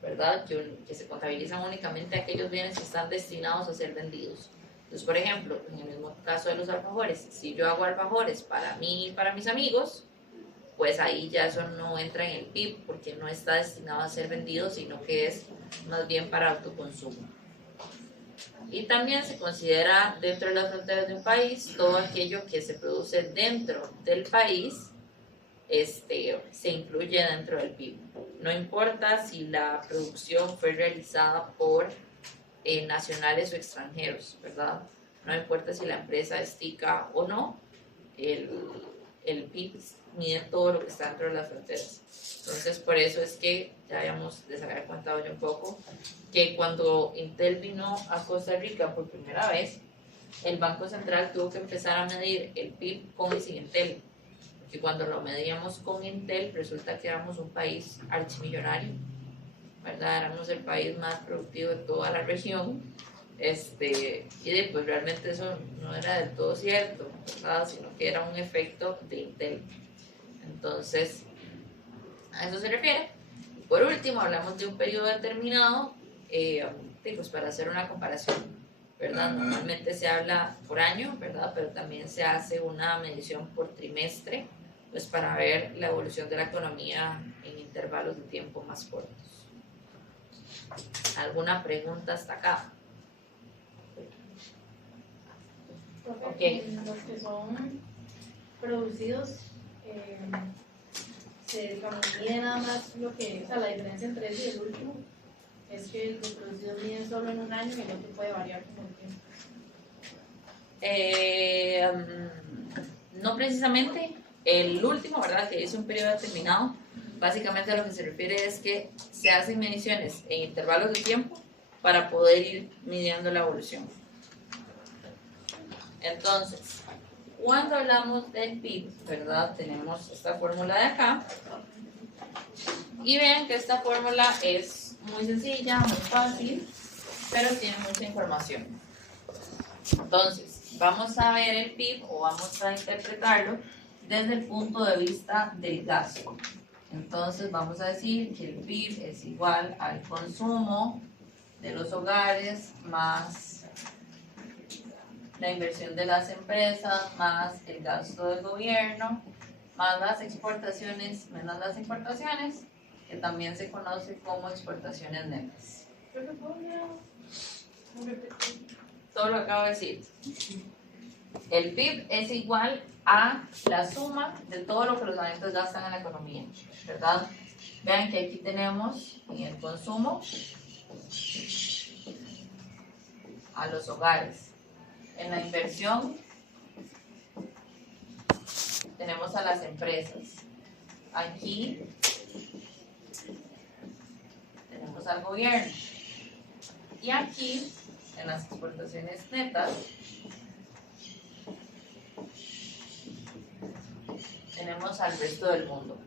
¿verdad? Que se contabilizan únicamente aquellos bienes que están destinados a ser vendidos. Entonces, por ejemplo, en el mismo caso de los alfajores, si yo hago alfajores para mí y para mis amigos, pues ahí ya eso no entra en el PIB porque no está destinado a ser vendido, sino que es más bien para autoconsumo. Y también se considera dentro de las fronteras de un país todo aquello que se produce dentro del país, se incluye dentro del PIB. No importa si la producción fue realizada por nacionales o extranjeros, ¿verdad? No importa si la empresa es tica o no, el PIB mide todo lo que está dentro de las fronteras. Entonces, por eso es que ya les había contado yo un poco, que cuando Intel vino a Costa Rica por primera vez, el Banco Central tuvo que empezar a medir el PIB con y sin Intel. Porque cuando lo medíamos con Intel, resulta que éramos un país archimillonario, ¿verdad? Éramos el país más productivo de toda la región. Y después realmente eso no era del todo cierto, ¿verdad? Sino que era un efecto de Intel. Entonces, a eso se refiere. Por último, hablamos de un periodo determinado, pues para hacer una comparación, ¿verdad? Normalmente se habla por año, ¿verdad? Pero también se hace una medición por trimestre, pues para ver la evolución de la economía en intervalos de tiempo más cortos. ¿Alguna pregunta hasta acá? Okay. Los que son producidos, digamos, mide nada más lo que, o sea, la diferencia entre ese y el último es que los producidos miden solo en un año y el otro puede variar con el tiempo. No precisamente. El último, ¿verdad? Que es un periodo determinado, básicamente a lo que se refiere es que se hacen mediciones en intervalos de tiempo para poder ir midiendo la evolución. Entonces, cuando hablamos del PIB, ¿verdad? Tenemos esta fórmula de acá. Y vean que esta fórmula es muy sencilla, muy fácil, pero tiene mucha información. Entonces, vamos a ver el PIB o vamos a interpretarlo desde el punto de vista del gasto. Entonces, vamos a decir que el PIB es igual al consumo de los hogares más la inversión de las empresas, más el gasto del gobierno, más las exportaciones, menos las importaciones, que también se conoce como exportaciones netas. Todo lo que acabo de decir. El PIB es igual a la suma de todo lo que los agentes gastan en la economía, ¿verdad? Vean que aquí tenemos en el consumo a los hogares. En la inversión tenemos a las empresas. Aquí tenemos al gobierno. Y aquí, en las exportaciones netas, tenemos al resto del mundo,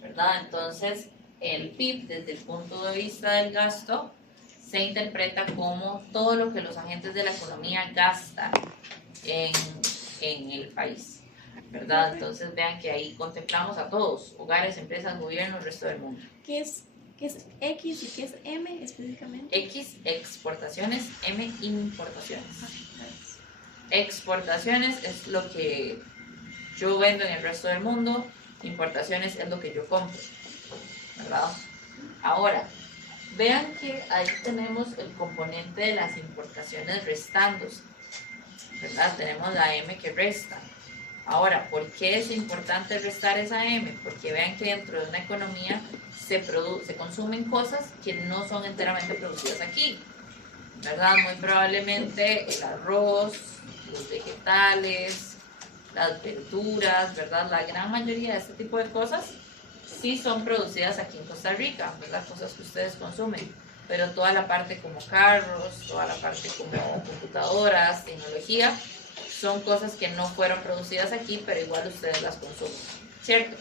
¿verdad? Entonces, el PIB, desde el punto de vista del gasto, se interpreta como todo lo que los agentes de la economía gastan en el país, ¿verdad? Entonces vean que ahí contemplamos a todos, hogares, empresas, gobierno, el resto del mundo. ¿Qué es X y qué es M específicamente? X, exportaciones, M, importaciones. Exportaciones es lo que yo vendo en el resto del mundo, importaciones es lo que yo compro, ¿verdad? Ahora, vean que ahí tenemos el componente de las importaciones restándose, ¿verdad? Tenemos la M que resta. Ahora, ¿por qué es importante restar esa M? Porque vean que dentro de una economía se consumen cosas que no son enteramente producidas aquí, ¿verdad? Muy probablemente el arroz, los vegetales, las verduras, ¿verdad? La gran mayoría de este tipo de cosas sí son producidas aquí en Costa Rica, ¿verdad? Cosas que ustedes consumen, pero toda la parte como carros, toda la parte como computadoras, tecnología, son cosas que no fueron producidas aquí, pero igual ustedes las consumen, ¿cierto?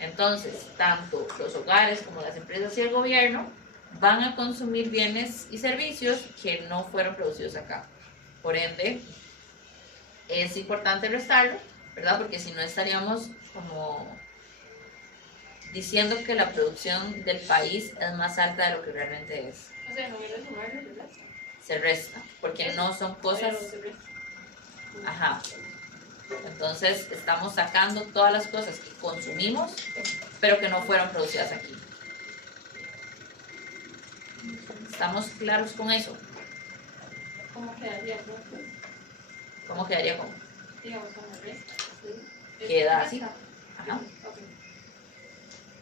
Entonces, tanto los hogares como las empresas y el gobierno van a consumir bienes y servicios que no fueron producidos acá. Por ende, es importante restarlo ¿verdad? Porque si no estaríamos como diciendo que la producción del país es más alta de lo que realmente es. O sea, no hubiera sumarlo, ¿verdad? Se resta, porque no son cosas... Pero se resta. Ajá. Entonces estamos sacando todas las cosas que consumimos, pero que no fueron producidas aquí. ¿Estamos claros con eso? ¿Cómo quedaría? ¿Cómo quedaría como? Digamos, con el resto. ¿Sí? Queda así. Resta. Ajá. Ok.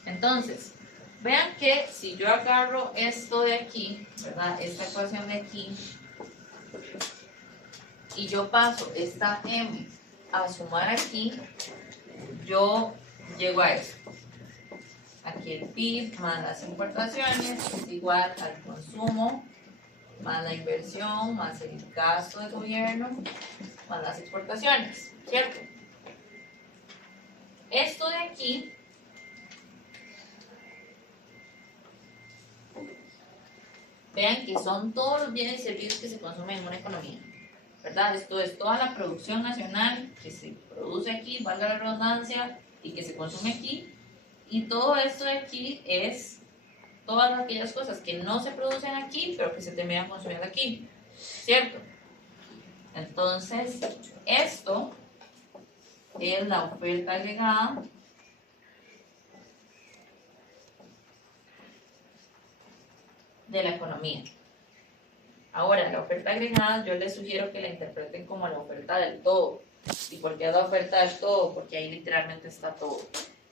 Entonces, vean que si yo agarro esto de aquí, ¿verdad? Esta ecuación de aquí, y yo paso esta m a sumar aquí, yo llego a eso. Aquí el PIB más las importaciones es igual al consumo más la inversión más el gasto de gobierno más las exportaciones, ¿cierto? Esto de aquí vean que son todos los bienes y servicios que se consumen en una economía, ¿verdad? Esto es toda la producción nacional que se produce aquí, valga la redundancia, y que se consume aquí. Y todo esto de aquí es todas aquellas cosas que no se producen aquí, pero que se terminan consumiendo aquí, ¿cierto? Entonces, esto es la oferta agregada de la economía. Ahora, la oferta agregada yo les sugiero que la interpreten como la oferta del todo. ¿Y por qué es la oferta del todo? Porque ahí literalmente está todo.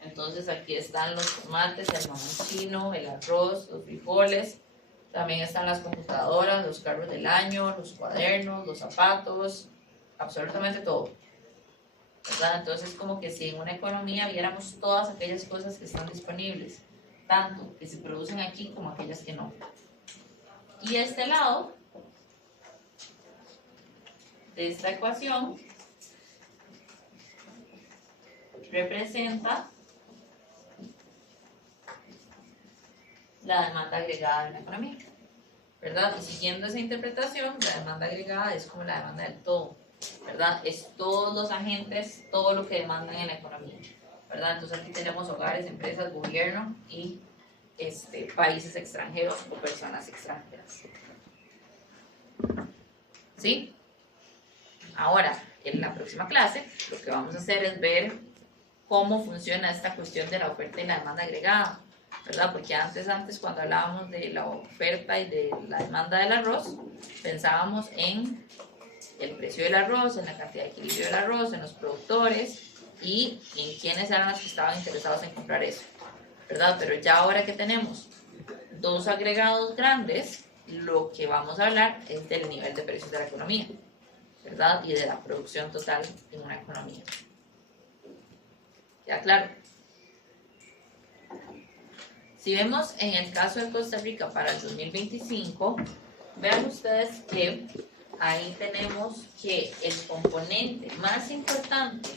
Entonces aquí están los tomates, el mamón chino, el arroz, los frijoles, también están las computadoras, los carros del año, los cuadernos, los zapatos, absolutamente todo, ¿verdad? Entonces como que si en una economía viéramos todas aquellas cosas que están disponibles, tanto que se producen aquí como aquellas que no. Y este lado de esta ecuación representa la demanda agregada en la economía, ¿verdad? Y siguiendo esa interpretación, la demanda agregada es como la demanda del todo, ¿verdad? Es todos los agentes, todo lo que demandan en la economía, ¿verdad? Entonces aquí tenemos hogares, empresas, gobierno y países extranjeros o personas extranjeras. ¿Sí? Ahora, en la próxima clase, lo que vamos a hacer es ver cómo funciona esta cuestión de la oferta y la demanda agregada, ¿verdad? Porque antes cuando hablábamos de la oferta y de la demanda del arroz, pensábamos en el precio del arroz, en la cantidad de equilibrio del arroz, en los productores y en quiénes eran los que estaban interesados en comprar eso, ¿verdad? Pero ya ahora que tenemos dos agregados grandes, lo que vamos a hablar es del nivel de precios de la economía, ¿verdad? Y de la producción total en una economía. ¿Ya claro? Si vemos en el caso de Costa Rica para el 2025, vean ustedes que ahí tenemos que el componente más importante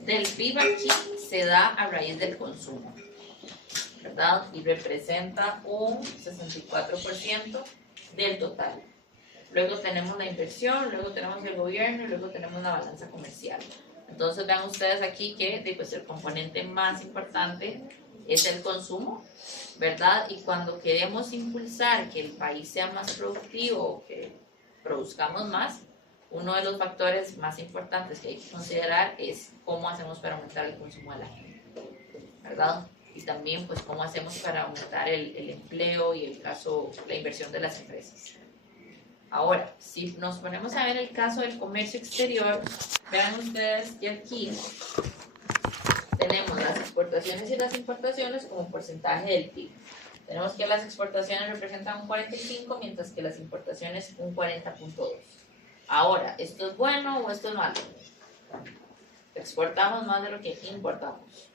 del PIB aquí se da a raíz del consumo, ¿verdad? Y representa un 64% del total. Luego tenemos la inversión, luego tenemos el gobierno y luego tenemos la balanza comercial. Entonces vean ustedes aquí que pues, el componente más importante es el consumo, ¿verdad? Y cuando queremos impulsar que el país sea más productivo, que produzcamos más, uno de los factores más importantes que hay que considerar es cómo hacemos para aumentar el consumo de la gente, ¿verdad? Y también pues cómo hacemos para aumentar el empleo y la inversión de las empresas. Ahora, si nos ponemos a ver el caso del comercio exterior, vean ustedes que aquí tenemos las exportaciones y las importaciones como porcentaje del PIB. Tenemos que las exportaciones representan un 45, mientras que las importaciones un 40.2. Ahora, ¿esto es bueno o esto es malo? Exportamos más de lo que importamos.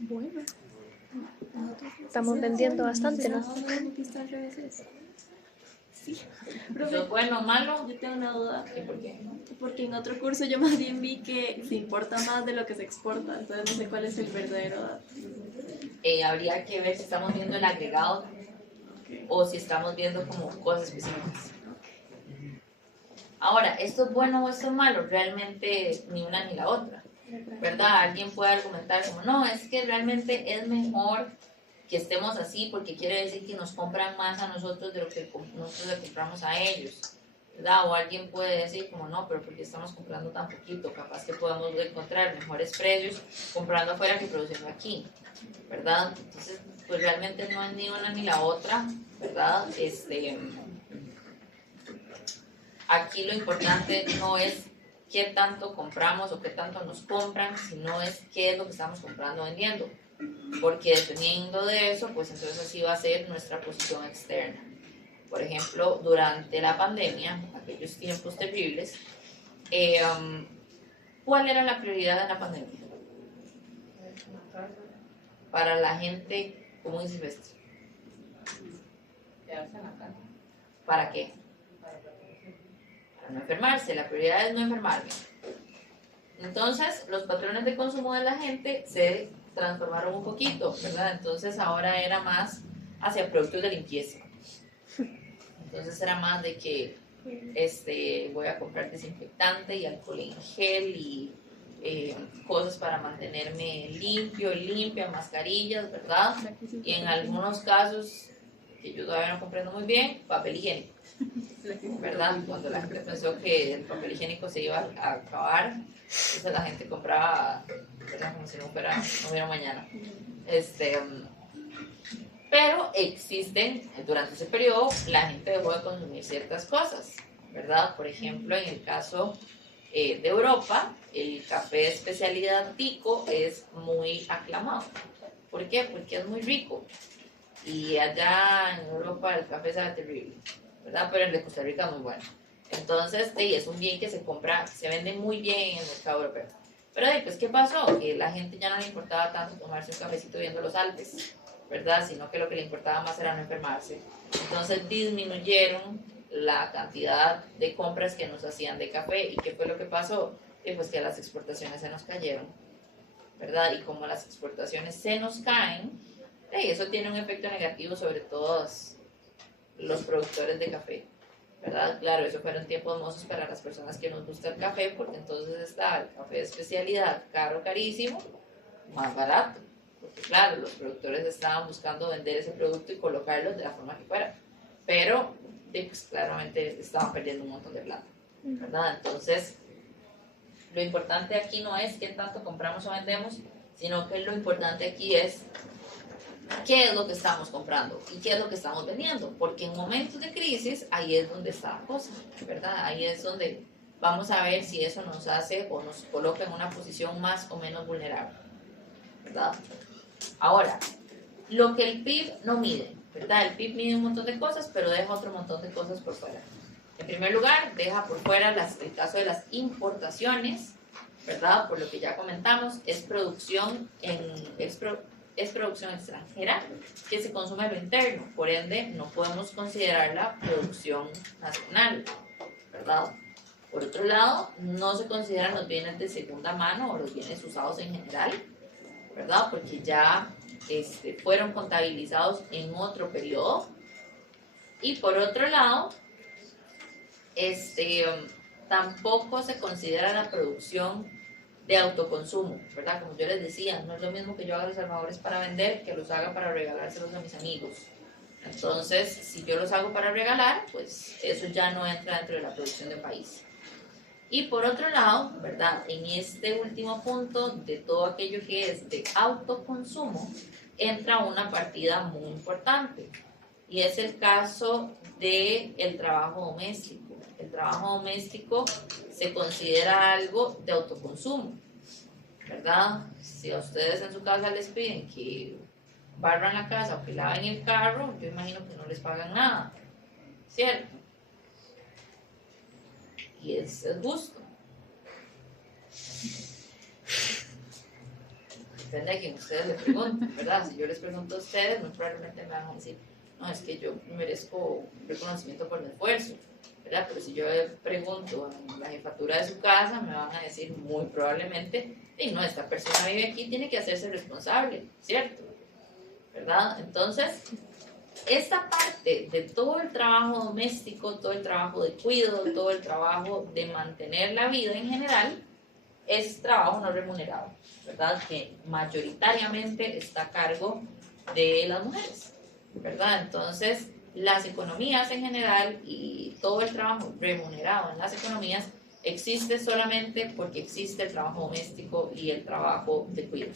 Bueno, estamos vendiendo bastante, ¿no? Sí. ¿Esto es bueno o malo? Yo tengo una duda. ¿Y por qué? Porque en otro curso yo más bien vi que se importa más de lo que se exporta, entonces no sé cuál es el verdadero dato. Habría que ver si estamos viendo el agregado o si estamos viendo como cosas específicas. Ahora, ¿esto es bueno o esto es malo? Realmente ni una ni la otra, ¿verdad? Alguien puede argumentar como, no, es que realmente es mejor que estemos así porque quiere decir que nos compran más a nosotros de lo que nosotros le compramos a ellos, ¿verdad? O alguien puede decir como, no, pero porque estamos comprando tan poquito, capaz que podemos encontrar mejores precios comprando afuera que produciendo aquí, ¿verdad? Entonces, pues realmente no es ni una ni la otra, ¿verdad? Aquí lo importante no es qué tanto compramos o qué tanto nos compran, sino es qué es lo que estamos comprando o vendiendo. Porque dependiendo de eso, pues entonces así va a ser nuestra posición externa. Por ejemplo, durante la pandemia, aquellos tiempos terribles, ¿cuál era la prioridad en la pandemia? Para la gente común y silvestre. Quedarse en la casa. ¿Para qué? Para no enfermarse. La prioridad es no enfermarme. Entonces, los patrones de consumo de la gente se transformaron un poquito, ¿verdad? Entonces, ahora era más hacia productos de limpieza. Entonces, era más de que voy a comprar desinfectante y alcohol en gel y cosas para mantenerme limpia, mascarillas, ¿verdad? Y en algunos casos, que yo todavía no comprendo muy bien, papel higiénico, ¿verdad? Cuando la gente pensó que el papel higiénico se iba a acabar, entonces la gente compraba, ¿verdad? Como si no hubiera mañana. Pero existen, durante ese periodo, la gente dejó de consumir ciertas cosas, ¿verdad? Por ejemplo, en el caso de Europa, el café de especialidad tico es muy aclamado. ¿Por qué? Porque es muy rico. Y allá en Europa el café sabe terrible, ¿verdad? Pero el de Costa Rica es muy bueno. Entonces, es un bien que se compra, se vende muy bien en el mercado europeo. Pero pues, ¿qué pasó? Que la gente ya no le importaba tanto tomarse un cafecito viendo los Alpes, ¿verdad? Sino que lo que le importaba más era no enfermarse. Entonces disminuyeron la cantidad de compras que nos hacían de café. ¿Y qué fue lo que pasó? Pues que las exportaciones se nos cayeron, ¿verdad? Y como las exportaciones se nos caen, eso tiene un efecto negativo sobre todos los productores de café, ¿verdad? Claro, eso fueron tiempos mozos para las personas que nos gusta el café, porque entonces está el café de especialidad, caro, carísimo, más barato. Porque claro, los productores estaban buscando vender ese producto y colocarlo de la forma que fuera. Pero, pues claramente estaban perdiendo un montón de plata, ¿verdad? Entonces, lo importante aquí no es qué tanto compramos o vendemos, sino que lo importante aquí es qué es lo que estamos comprando y qué es lo que estamos vendiendo. Porque en momentos de crisis, ahí es donde está la cosa, ¿verdad? Ahí es donde vamos a ver si eso nos hace o nos coloca en una posición más o menos vulnerable, ¿verdad? Ahora, lo que el PIB no mide, ¿verdad? El PIB mide un montón de cosas, pero deja otro montón de cosas por fuera. En primer lugar, deja por fuera el caso de las importaciones, ¿verdad? Por lo que ya comentamos, es producción extranjera que se consume en lo interno, por ende no podemos considerarla producción nacional, ¿verdad? Por otro lado, no se consideran los bienes de segunda mano o los bienes usados en general, ¿verdad? Porque ya fueron contabilizados en otro periodo. Y por otro lado, tampoco se considera la producción de autoconsumo, ¿verdad? Como yo les decía, no es lo mismo que yo haga los alfajores para vender que los haga para regalárselos a mis amigos. Entonces, si yo los hago para regalar, pues eso ya no entra dentro de la producción de un país. Y por otro lado, ¿verdad? En este último punto de todo aquello que es de autoconsumo, entra una partida muy importante. Y es el caso del trabajo doméstico. El trabajo doméstico se considera algo de autoconsumo, ¿verdad? Si a ustedes en su casa les piden que barran la casa o que laven el carro, yo imagino que no les pagan nada, ¿cierto? Y es justo. Depende de quien ustedes le pregunten, ¿verdad? Si yo les pregunto a ustedes, muy probablemente me van a decir, no, es que yo merezco reconocimiento por mi esfuerzo, ¿verdad? Pero si yo pregunto en la jefatura de su casa, me van a decir muy probablemente, y no, esta persona vive aquí, tiene que hacerse responsable, ¿cierto? ¿Verdad? Entonces, esta parte de todo el trabajo doméstico, todo el trabajo de cuidado, todo el trabajo de mantener la vida en general, es trabajo no remunerado, ¿verdad? Que mayoritariamente está a cargo de las mujeres, ¿verdad? Entonces, las economías en general y todo el trabajo remunerado en las economías existe solamente porque existe el trabajo doméstico y el trabajo de cuidado,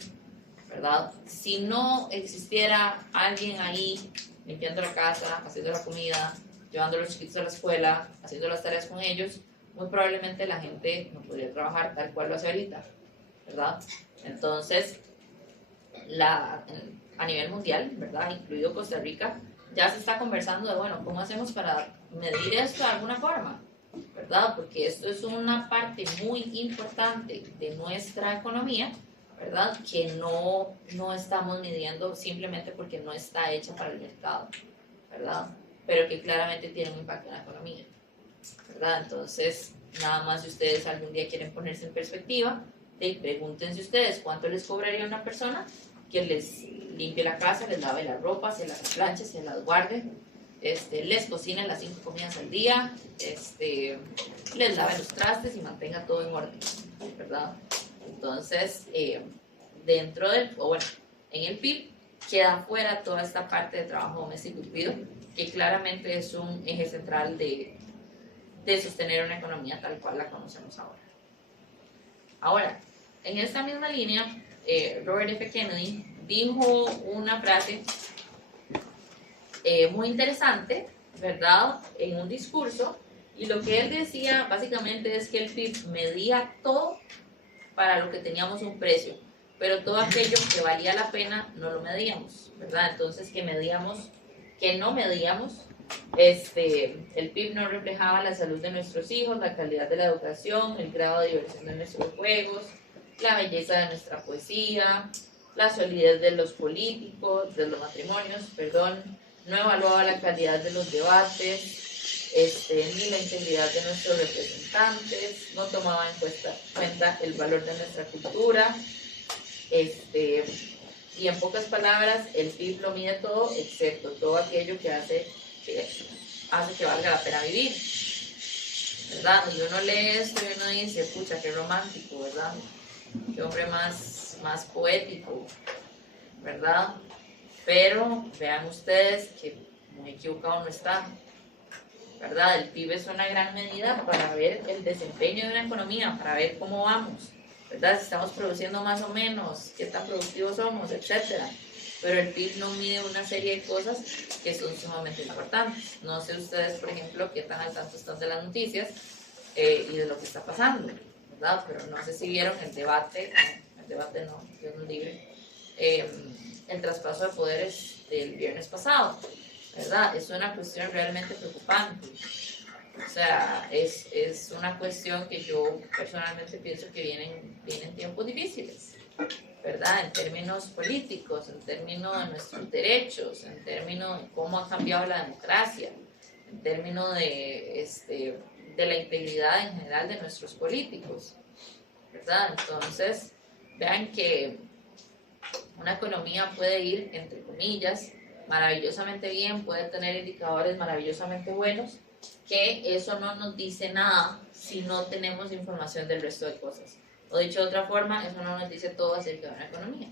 ¿verdad? Si no existiera alguien ahí limpiando la casa, haciendo la comida, llevando a los chiquitos a la escuela, haciendo las tareas con ellos, muy probablemente la gente no podría trabajar tal cual lo hace ahorita, ¿verdad? Entonces, a nivel mundial, ¿verdad? Incluido Costa Rica, ya se está conversando de, bueno, ¿cómo hacemos para medir esto de alguna forma? ¿Verdad? Porque esto es una parte muy importante de nuestra economía, ¿verdad? Que no estamos midiendo simplemente porque no está hecha para el mercado, ¿verdad? Pero que claramente tiene un impacto en la economía, ¿verdad? Entonces, nada más si ustedes algún día quieren ponerse en perspectiva, pregúntense ustedes cuánto les cobraría una persona que les limpie la casa, les lave la ropa, se las planche, se las guarde, les cocine las 5 comidas al día, les lave los trastes y mantenga todo en orden, ¿verdad? Entonces, dentro en el PIB queda fuera toda esta parte de trabajo doméstico y cuidado, que claramente es un eje central de sostener una economía tal cual la conocemos ahora. Ahora, en esta misma línea, Robert F. Kennedy dijo una frase muy interesante, ¿verdad?, en un discurso, y lo que él decía básicamente es que el PIB medía todo para lo que teníamos un precio, pero todo aquello que valía la pena no lo medíamos, ¿verdad? Entonces, que no medíamos, el PIB no reflejaba la salud de nuestros hijos, la calidad de la educación, el grado de diversión de nuestros juegos, la belleza de nuestra poesía, la solidez de los políticos, de los matrimonios, no evaluaba la calidad de los debates, ni la integridad de nuestros representantes, no tomaba en cuenta el valor de nuestra cultura, y en pocas palabras, el PIB lo mide todo, excepto todo aquello que hace que valga la pena vivir, ¿verdad? Y uno lee esto y uno dice, pucha, qué romántico, ¿verdad? Qué hombre más poético, ¿verdad? Pero vean ustedes que muy equivocado no está, ¿verdad? El PIB es una gran medida para ver el desempeño de una economía, para ver cómo vamos, ¿verdad? Si estamos produciendo más o menos, qué tan productivos somos, etcétera. Pero el PIB no mide una serie de cosas que son sumamente importantes. No sé ustedes, por ejemplo, qué tan al tanto están de las noticias y de lo que está pasando, ¿verdad? Pero no sé si vieron el debate no, Dios nos libre, el traspaso de poderes del viernes pasado, ¿verdad? Es una cuestión realmente preocupante. O sea, es una cuestión que yo personalmente pienso que vienen tiempos difíciles, ¿verdad? En términos políticos, en términos de nuestros derechos, en términos de cómo ha cambiado la democracia, en términos de la integridad en general de nuestros políticos, ¿verdad? Entonces, vean que una economía puede ir, entre comillas, maravillosamente bien, puede tener indicadores maravillosamente buenos, que eso no nos dice nada si no tenemos información del resto de cosas. O dicho de otra forma, eso no nos dice todo acerca de una economía,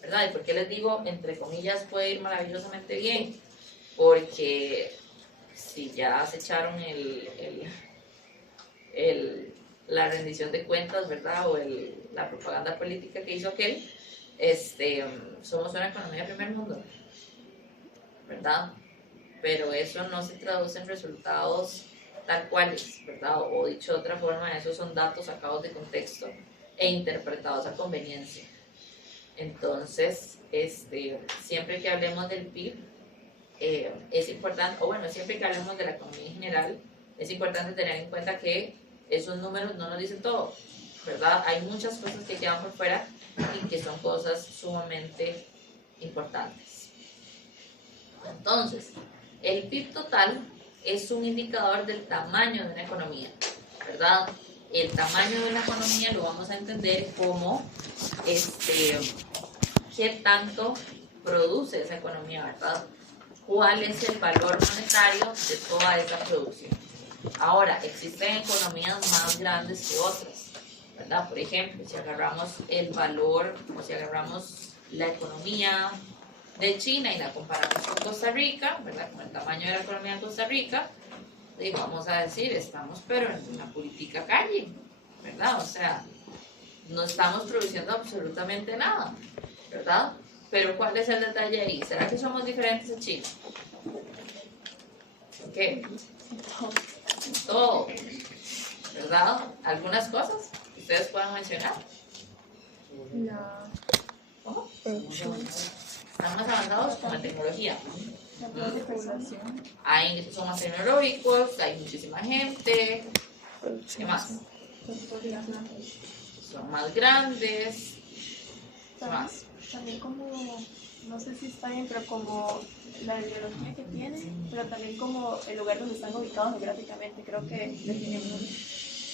¿verdad? ¿Y por qué les digo, entre comillas, puede ir maravillosamente bien? Porque si ya se echaron la rendición de cuentas, ¿verdad? O la propaganda política que hizo aquel, somos una economía de primer mundo, ¿verdad? Pero eso no se traduce en resultados tal cuales, ¿verdad? O dicho de otra forma, esos son datos sacados de contexto e interpretados a conveniencia. Entonces, siempre que hablemos del PIB, es importante, o bueno, siempre que hablemos de la economía en general, es importante tener en cuenta que esos números no nos dicen todo, ¿verdad? Hay muchas cosas que quedan por fuera y que son cosas sumamente importantes. Entonces, el PIB total es un indicador del tamaño de una economía, ¿verdad? El tamaño de una economía lo vamos a entender como qué tanto produce esa economía, ¿verdad? cuál es el valor monetario de toda esa producción. Ahora, existen economías más grandes que otras, ¿verdad? Por ejemplo, si agarramos el valor o si agarramos la economía de China y la comparamos con Costa Rica, ¿verdad? Con el tamaño de la economía de Costa Rica, y vamos a decir, estamos pero en una política calle, ¿verdad? O sea, no estamos produciendo absolutamente nada, ¿verdad? Pero ¿cuál es el detalle ahí? ¿Será que somos diferentes a China? ¿Qué? Todo, ¿verdad? Algunas cosas que ustedes puedan mencionar. ¿Cómo? Están más avanzados con la tecnología. Son más tecnológicos, hay muchísima gente. ¿Qué más? Son más grandes. ¿Qué más? También como, no sé si está bien, pero como la ideología que tienen, pero también como el lugar donde están ubicados geográficamente, creo que define mucho.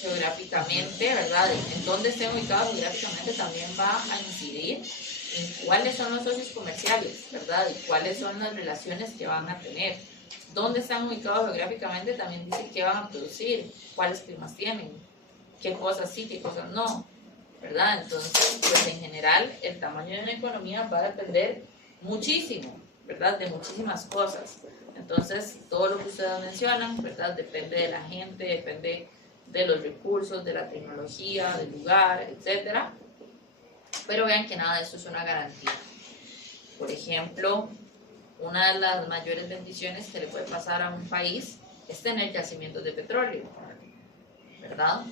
Geográficamente, ¿verdad? En dónde estén ubicados geográficamente también va a incidir en cuáles son los socios comerciales, ¿verdad? Y cuáles son las relaciones que van a tener. Dónde están ubicados geográficamente también dice qué van a producir, cuáles climas tienen, qué cosas sí, qué cosas no, ¿verdad? Entonces, pues en general, el tamaño de una economía va a depender muchísimo, ¿verdad? De muchísimas cosas. Entonces, todo lo que ustedes mencionan, ¿verdad? Depende de la gente, depende de los recursos, de la tecnología, del lugar, etcétera. Pero vean que nada de esto es una garantía. Por ejemplo, una de las mayores bendiciones que le puede pasar a un país es tener yacimientos de petróleo, ¿verdad?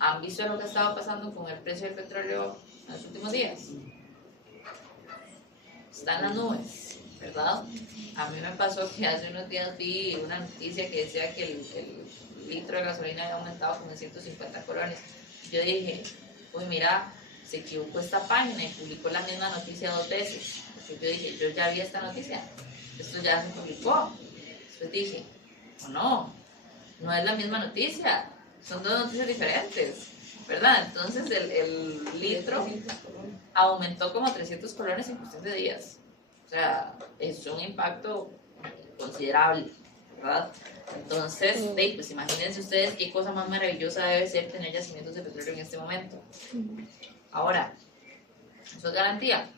¿Han visto lo que ha estado pasando con el precio del petróleo en los últimos días? Está en las nubes, ¿verdad? A mí me pasó que hace unos días vi una noticia que decía que el litro de gasolina había aumentado como en 150 colones. Yo dije, uy, mira, se equivocó esta página y publicó la misma noticia 2 veces. Porque yo dije, yo ya vi esta noticia, esto ya se publicó. Después dije, no es la misma noticia, son dos noticias diferentes, ¿verdad? Entonces el litro aumentó como 300 colones en cuestión de días. O sea, es un impacto considerable, ¿verdad? Entonces, pues imagínense ustedes qué cosa más maravillosa debe ser tener yacimientos de petróleo en este momento. Ahora, ¿eso es garantía?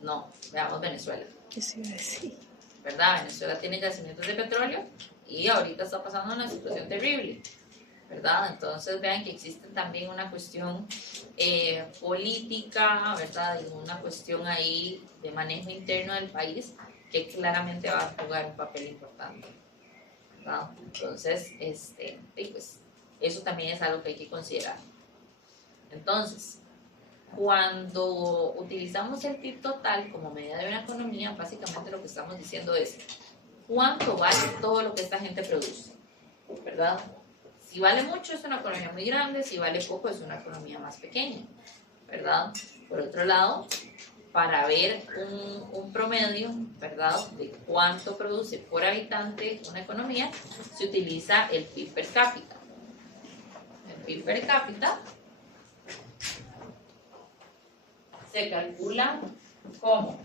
No, veamos Venezuela. ¿Qué se iba a decir? ¿Verdad? Venezuela tiene yacimientos de petróleo y ahorita está pasando una situación terrible, ¿verdad? Entonces vean que existe también una cuestión política, ¿verdad? Y una cuestión ahí de manejo interno del país que claramente va a jugar un papel importante, ¿verdad? Entonces, pues, eso también es algo que hay que considerar. Entonces, cuando utilizamos el PIB total como medida de una economía, básicamente lo que estamos diciendo es cuánto vale todo lo que esta gente produce, ¿verdad? Si vale mucho es una economía muy grande, si vale poco es una economía más pequeña, ¿verdad? Por otro lado, para ver un promedio, ¿verdad?, de cuánto produce por habitante una economía, se utiliza el PIB per cápita. El PIB per cápita se calcula como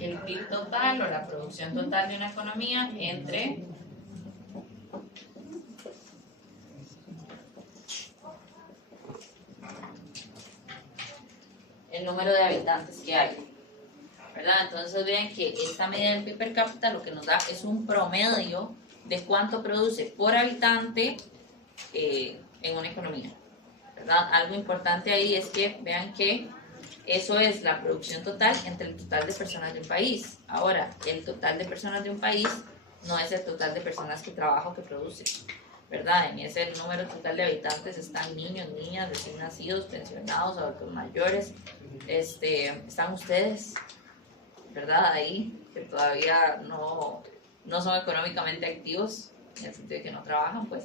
el PIB total o la producción total de una economía entre el número de habitantes que hay, ¿verdad? Entonces vean que esta medida del PIB per cápita lo que nos da es un promedio de cuánto produce por habitante en una economía, ¿verdad? Algo importante ahí es que vean que eso es la producción total entre el total de personas de un país. Ahora, el total de personas de un país no es el total de personas que trabajan o que producen, ¿verdad? En ese número total de habitantes están niños, niñas, recién nacidos, pensionados, adultos mayores, están ustedes, ¿verdad? Ahí, que todavía no son económicamente activos, en el sentido de que no trabajan, pues,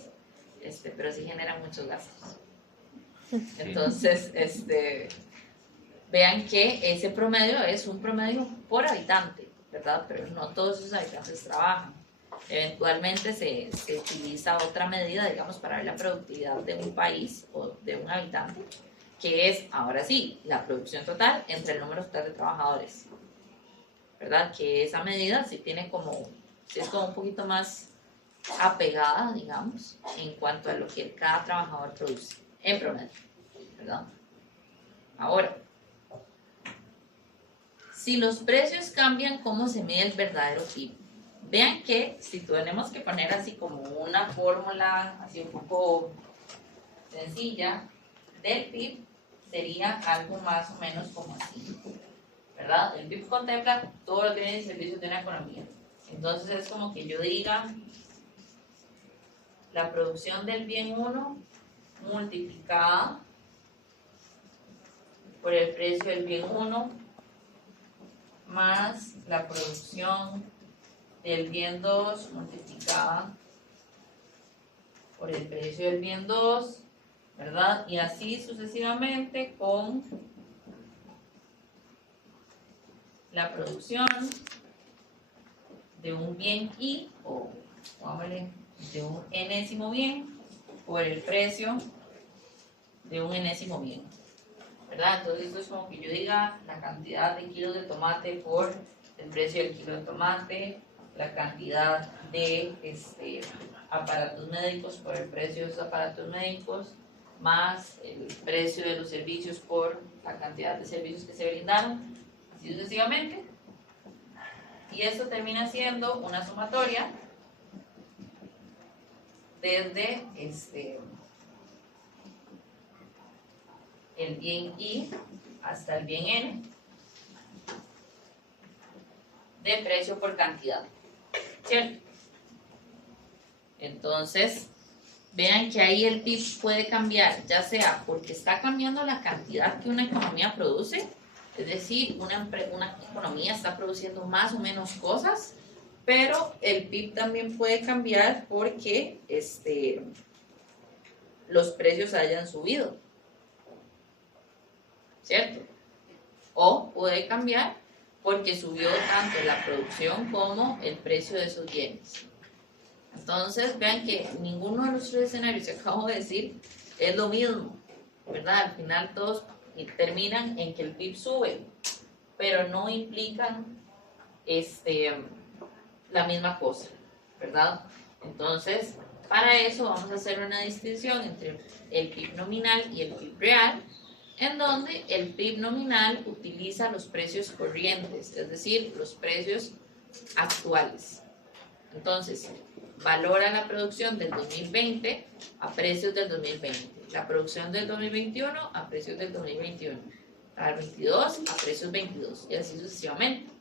pero sí generan muchos gastos. Entonces, vean que ese promedio es un promedio por habitante, ¿verdad? Pero no todos esos habitantes trabajan. Eventualmente se utiliza otra medida, digamos, para ver la productividad de un país o de un habitante, que es, ahora sí, la producción total entre el número total de trabajadores, ¿verdad? Que esa medida sí tiene sí es como un poquito más apegada, digamos, en cuanto a lo que cada trabajador produce, en promedio, ¿verdad? Ahora, si los precios cambian, ¿cómo se mide el verdadero PIB? Vean que si tenemos que poner así como una fórmula así un poco sencilla del PIB, sería algo más o menos como así, ¿verdad? El PIB contempla todo lo que viene en servicios de una economía. Entonces es como que yo diga la producción del bien 1 multiplicada por el precio del bien 1 más la producción del bien 2 multiplicada por el precio del bien 2, ¿verdad? Y así sucesivamente con la producción de un bien I, o vámonos, de un enésimo bien, por el precio de un enésimo bien, ¿verdad? Entonces esto es como que yo diga la cantidad de kilos de tomate por el precio del kilo de tomate, la cantidad de aparatos médicos por el precio de esos aparatos médicos, más el precio de los servicios por la cantidad de servicios que se brindaron, así sucesivamente. Y esto termina siendo una sumatoria desde el bien I hasta el bien N de precio por cantidad, ¿cierto? Entonces, vean que ahí el PIB puede cambiar, ya sea porque está cambiando la cantidad que una economía produce, es decir, una economía está produciendo más o menos cosas, pero el PIB también puede cambiar porque los precios hayan subido, ¿cierto? O puede cambiar porque subió tanto la producción como el precio de esos bienes. Entonces, vean que ninguno de los tres escenarios que acabo de decir es lo mismo, ¿verdad? Al final todos terminan en que el PIB sube, pero no implican la misma cosa, ¿verdad? Entonces, para eso vamos a hacer una distinción entre el PIB nominal y el PIB real, en donde el PIB nominal utiliza los precios corrientes, es decir, los precios actuales. Entonces, valora la producción del 2020 a precios del 2020, la producción del 2021 a precios del 2021, al 22 a precios 22 y así sucesivamente.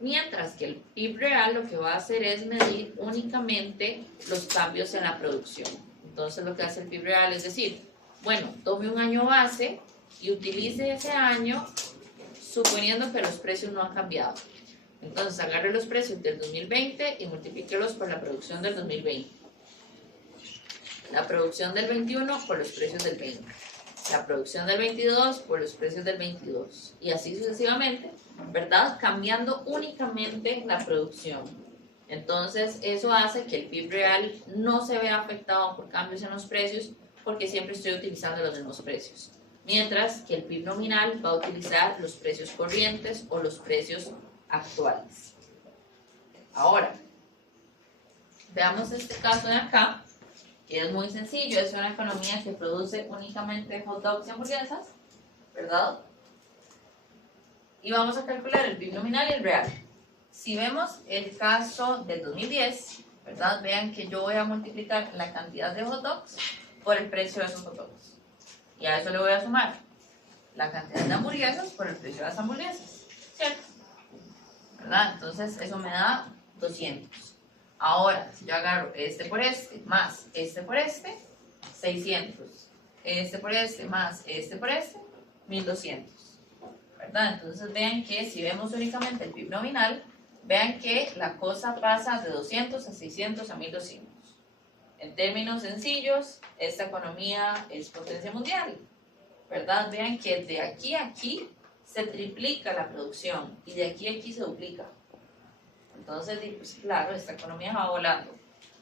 Mientras que el PIB real lo que va a hacer es medir únicamente los cambios en la producción. Entonces lo que hace el PIB real es decir, bueno, tome un año base y utilice ese año suponiendo que los precios no han cambiado. Entonces agarre los precios del 2020 y multiplíquelos por la producción del 2020. La producción del 21 por los precios del 20. La producción del 22 por los precios del 22. Y así sucesivamente, ¿verdad? Cambiando únicamente la producción. Entonces eso hace que el PIB real no se vea afectado por cambios en los precios porque siempre estoy utilizando los mismos precios. Mientras que el PIB nominal va a utilizar los precios corrientes o los precios actuales. Ahora, veamos este caso de acá, que es muy sencillo, es una economía que produce únicamente hot dogs y hamburguesas, ¿verdad? Y vamos a calcular el PIB nominal y el real. Si vemos el caso del 2010, ¿verdad? Vean que yo voy a multiplicar la cantidad de hot dogs por el precio de esos hot dogs. Y a eso le voy a sumar la cantidad de hamburguesas por el precio de las hamburguesas, ¿cierto? ¿Verdad? Entonces eso me da 200. Ahora, si yo agarro este por este más este por este, 600. Este por este más este por este, 1200. ¿Verdad? Entonces vean que si vemos únicamente el PIB nominal, vean que la cosa pasa de 200 a 600 a 1200. En términos sencillos, esta economía es potencia mundial, ¿verdad? Vean que de aquí a aquí se triplica la producción y de aquí a aquí se duplica, Entonces, pues claro, esta economía va volando.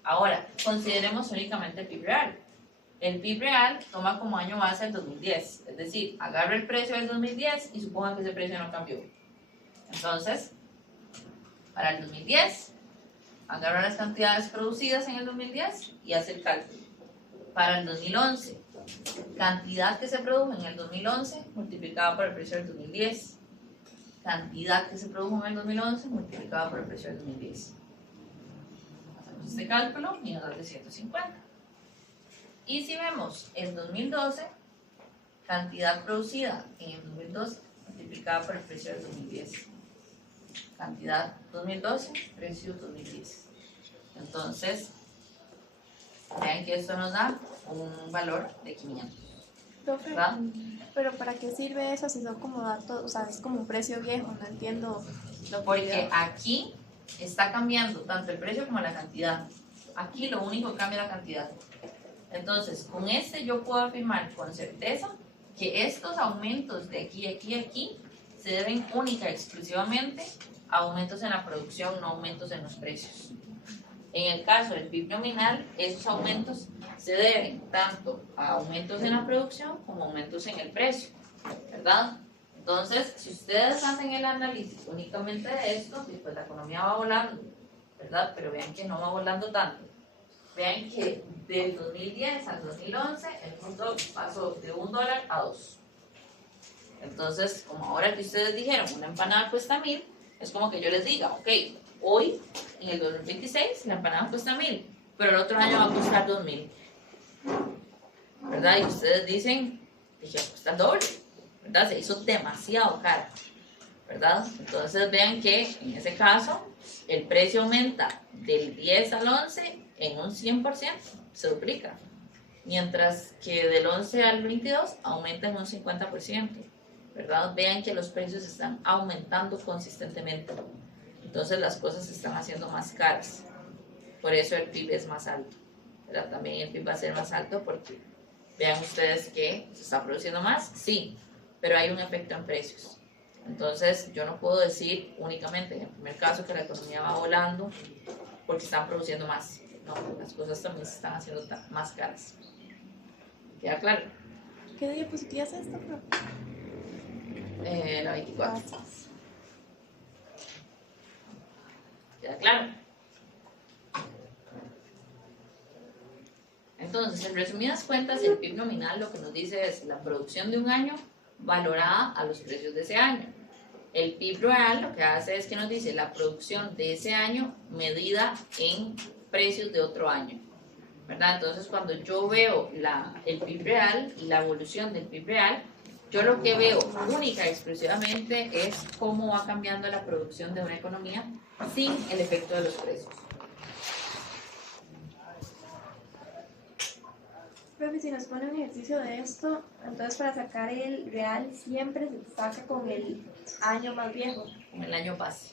Ahora, consideremos únicamente el PIB real. El PIB real toma como año base el 2010, es decir, agarra el precio del 2010 y suponga que ese precio no cambió. Entonces, para el 2010, agarra las cantidades producidas en el 2010 y hace el cálculo. Para el 2011, cantidad que se produjo en el 2011 multiplicada por el precio del 2010. Cantidad que se produjo en el 2011 multiplicada por el precio del 2010. Hacemos este cálculo y nos da de 150. Y si vemos el 2012, cantidad producida en el 2012 multiplicada por el precio del 2010. Cantidad 2012, precio 2010. Entonces, vean que esto nos da un valor de 500. Profe, ¿Verdad? pero ¿para qué sirve eso si son como datos, o sea, es como un precio viejo? No entiendo la Porque utilidad. aquí está cambiando tanto el precio como la cantidad. Aquí lo único que cambia es la cantidad. Entonces, con este yo puedo afirmar con certeza que estos aumentos de aquí, aquí, aquí se deben única y exclusivamente a aumentos en la producción, no aumentos en los precios. En el caso del PIB nominal, esos aumentos se deben tanto a aumentos en la producción como aumentos en el precio, ¿verdad? Entonces, si ustedes hacen el análisis únicamente de esto, pues la economía va volando, ¿verdad? Pero vean que no va volando tanto. Vean que del 2010 al 2011 el mundo pasó de $1 a 2. Entonces, como ahora que ustedes dijeron, una empanada cuesta 1.000, es como que yo les diga, ok, hoy, en el 2026, la empanada cuesta 1.000, pero el otro año va a costar 2.000. ¿Verdad? Y ustedes dicen, dije, cuesta el doble, ¿verdad? Se hizo demasiado cara, ¿verdad? Entonces vean que en ese caso, el precio aumenta del 10 al 11 en un 100%, se duplica. Mientras que del 11 al 22 aumenta en un 50%, ¿verdad? Vean que los precios están aumentando consistentemente. Entonces las cosas se están haciendo más caras. Por eso el PIB es más alto, ¿verdad? También el PIB va a ser más alto porque vean ustedes que se está produciendo más, sí, pero hay un efecto en precios. Entonces yo no puedo decir únicamente en el primer caso que la economía va volando porque están produciendo más. No, las cosas también se están haciendo más caras. ¿Queda claro? ¿Qué diapositiva es esta, profe? La 24. ¿Queda claro? Entonces, en resumidas cuentas, el PIB nominal lo que nos dice es la producción de un año valorada a los precios de ese año. El PIB real lo que hace es que nos dice la producción de ese año medida en precios de otro año, ¿verdad? Entonces, cuando yo veo el PIB real y la evolución del PIB real, yo lo que veo única y exclusivamente es cómo va cambiando la producción de una economía sin el efecto de los precios. Profe, si nos pone un ejercicio de esto, entonces para sacar el real siempre se saca con el año más viejo. Con el año base.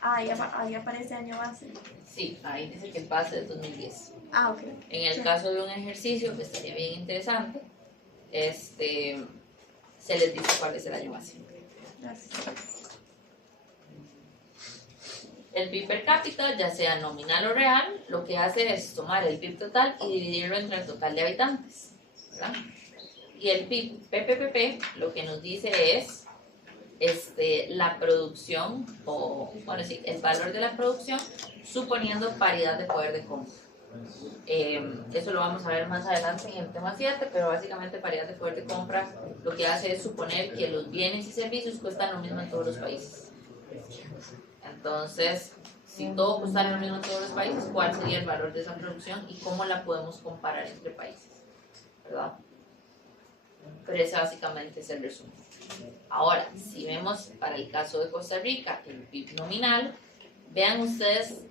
Ah, ahí aparece año base. Sí, ahí dice que el base es 2010. Ah, ok. En el caso de un ejercicio que estaría bien interesante, se les dice cuál es el año base. Gracias. El PIB per cápita, ya sea nominal o real, lo que hace es tomar el PIB total y dividirlo entre el total de habitantes, ¿verdad? Y el PIB PPPP lo que nos dice es la producción, o bueno, sí, el valor de la producción suponiendo paridad de poder de compra. Eso lo vamos a ver más adelante en el tema 7, pero básicamente paridad de poder de compra lo que hace es suponer que los bienes y servicios cuestan lo mismo en todos los países. Entonces, si todo costara lo mismo en todos los países, ¿cuál sería el valor de esa producción y cómo la podemos comparar entre países? ¿Verdad? Pero ese básicamente es el resumen. Ahora, si vemos para el caso de Costa Rica, el PIB nominal, vean ustedes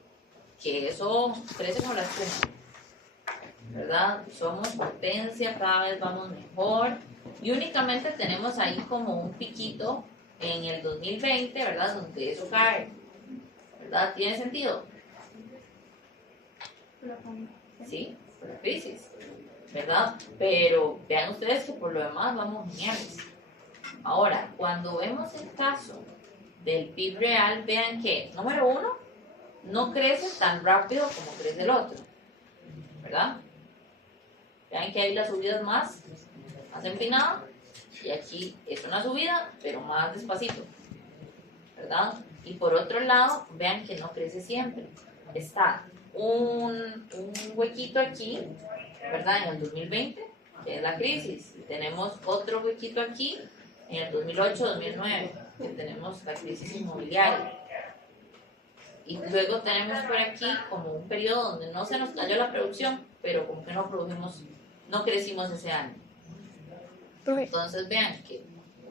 que eso crece como la espuma, ¿verdad? Somos potencia, cada vez vamos mejor y únicamente tenemos ahí como un piquito en el 2020, ¿verdad? Donde eso cae, ¿verdad? ¿Tiene sentido? Sí, por la crisis, ¿verdad? Pero vean ustedes que por lo demás vamos geniales. Ahora, cuando vemos el caso del PIB real, vean que, número uno, no crece tan rápido como crece el otro, ¿verdad? Vean que ahí la subida es más empinada, y aquí es una subida, pero más despacito, ¿verdad? Y por otro lado, vean que no crece siempre. Está un huequito aquí, ¿verdad? En el 2020, que es la crisis. Y tenemos otro huequito aquí en el 2008-2009, que tenemos la crisis inmobiliaria. Y luego tenemos por aquí como un periodo donde no se nos cayó la producción, pero como que no crecimos ese año. Entonces vean que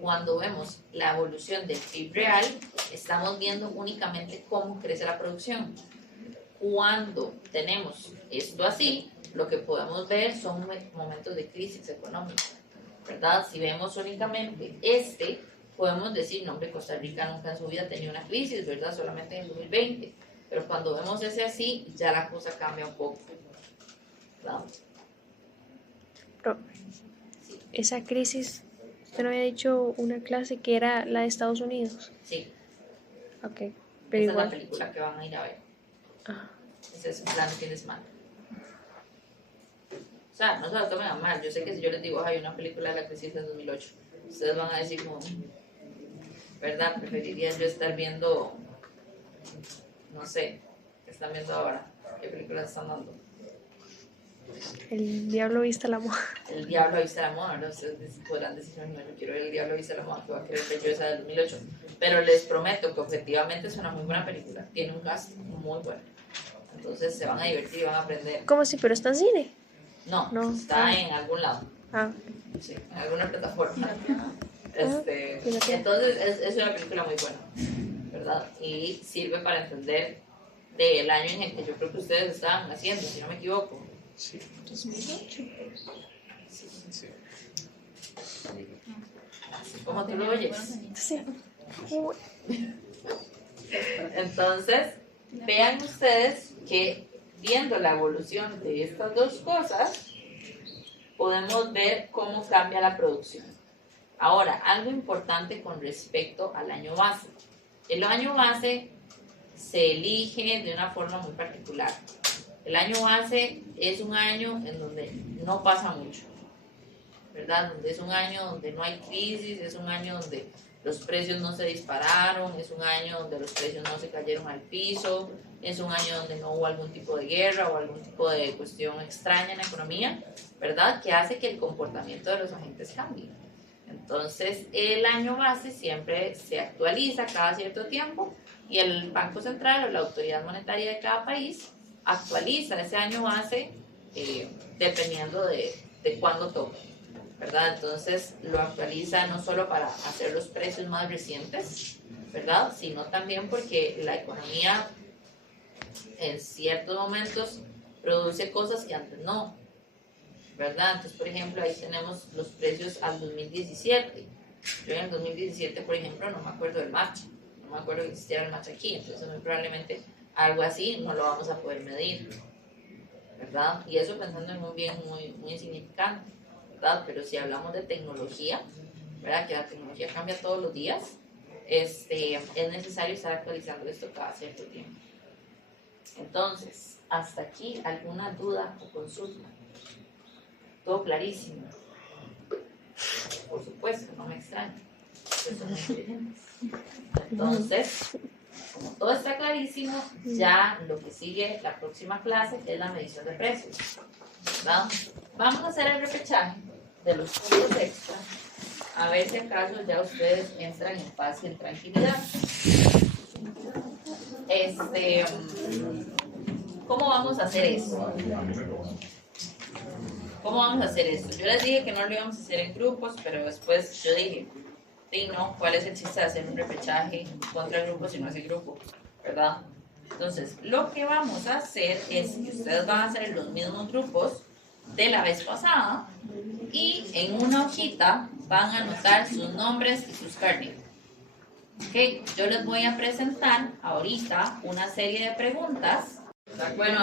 cuando vemos la evolución del PIB real, estamos viendo únicamente cómo crece la producción. Cuando tenemos esto así, lo que podemos ver son momentos de crisis económica, ¿verdad? Si vemos únicamente podemos decir, no, hombre, Costa Rica nunca en su vida tenía una crisis, ¿verdad? Solamente en el 2020. Pero cuando vemos ese así, ya la cosa cambia un poco, ¿verdad? Pero esa crisis, usted no había dicho una clase que era la de Estados Unidos. Sí. Ok, pero Esa igual. es la película que van a ir a ver. Ah. Ese es un plan de fin de semana. O sea, no se lo tomen a mal. Yo sé que si yo les digo, hay una película de la crisis del 2008, ustedes van a decir como, ¿verdad? Preferiría yo estar viendo, no sé, ¿qué están viendo ahora? ¿Qué películas están dando? El diablo viste la moda. El diablo viste la moda, ¿no? Ustedes podrán decir, no, yo quiero ver el diablo viste la moda, que va a querer ver yo esa del 2008. Pero les prometo que objetivamente es una muy buena película. Tiene un cast muy bueno. Entonces se van a divertir y van a aprender. ¿Cómo así? ¿Pero está en cine? No, está en algún lado. Ah, Sí, en alguna plataforma. Fíjate. Entonces es una película muy buena, ¿verdad? Y sirve para entender del año en el que yo creo que ustedes estaban haciendo, si no me equivoco. Sí. 2008. Sí. Como tú lo oyes. sí. Entonces, vean ustedes que viendo la evolución de estas dos cosas, podemos ver cómo cambia la producción. Ahora, algo importante con respecto al año base. El año base se elige de una forma muy particular. El año base es un año en donde no pasa mucho, ¿verdad? Donde es un año donde no hay crisis, es un año donde los precios no se dispararon, es un año donde los precios no se cayeron al piso, es un año donde no hubo algún tipo de guerra o algún tipo de cuestión extraña en la economía, ¿verdad? Que hace que el comportamiento de los agentes cambie. Entonces, el año base siempre se actualiza cada cierto tiempo y el Banco Central o la autoridad monetaria de cada país actualiza ese año base dependiendo de cuándo toque, ¿verdad? Entonces lo actualiza no solo para hacer los precios más recientes, ¿verdad? Sino también porque la economía en ciertos momentos produce cosas que antes no, ¿verdad? Entonces, por ejemplo, ahí tenemos los precios al 2017. Yo en el 2017, por ejemplo, no me acuerdo del match, no me acuerdo que existiera el match aquí, entonces muy probablemente algo así no lo vamos a poder medir, ¿verdad? Y eso pensando en un bien muy, muy insignificante, ¿verdad? Pero si hablamos de tecnología, ¿verdad? Que la tecnología cambia todos los días, es necesario estar actualizando esto cada cierto tiempo. Entonces, hasta aquí, ¿alguna duda o consulta? Todo clarísimo. Por supuesto, no me extraña. Ustedes son muy inteligentes. Entonces, como todo está clarísimo, ya lo que sigue la próxima clase es la medición de precios, ¿verdad? Vamos a hacer el repechaje de los puntos extra, a ver si acaso ya ustedes entran en paz y en tranquilidad. ¿Cómo vamos a hacer esto? ¿Cómo vamos a hacer esto? Yo les dije que no lo íbamos a hacer en grupos, pero después yo dije, sí, no, ¿cuál es el chiste de hacer un repechaje contra grupos si no es el grupo? ¿Verdad? Entonces, lo que vamos a hacer es que ustedes van a hacer los mismos grupos de la vez pasada y en una hojita van a anotar sus nombres y sus carnet. ¿Ok? Yo les voy a presentar ahorita una serie de preguntas. Bueno,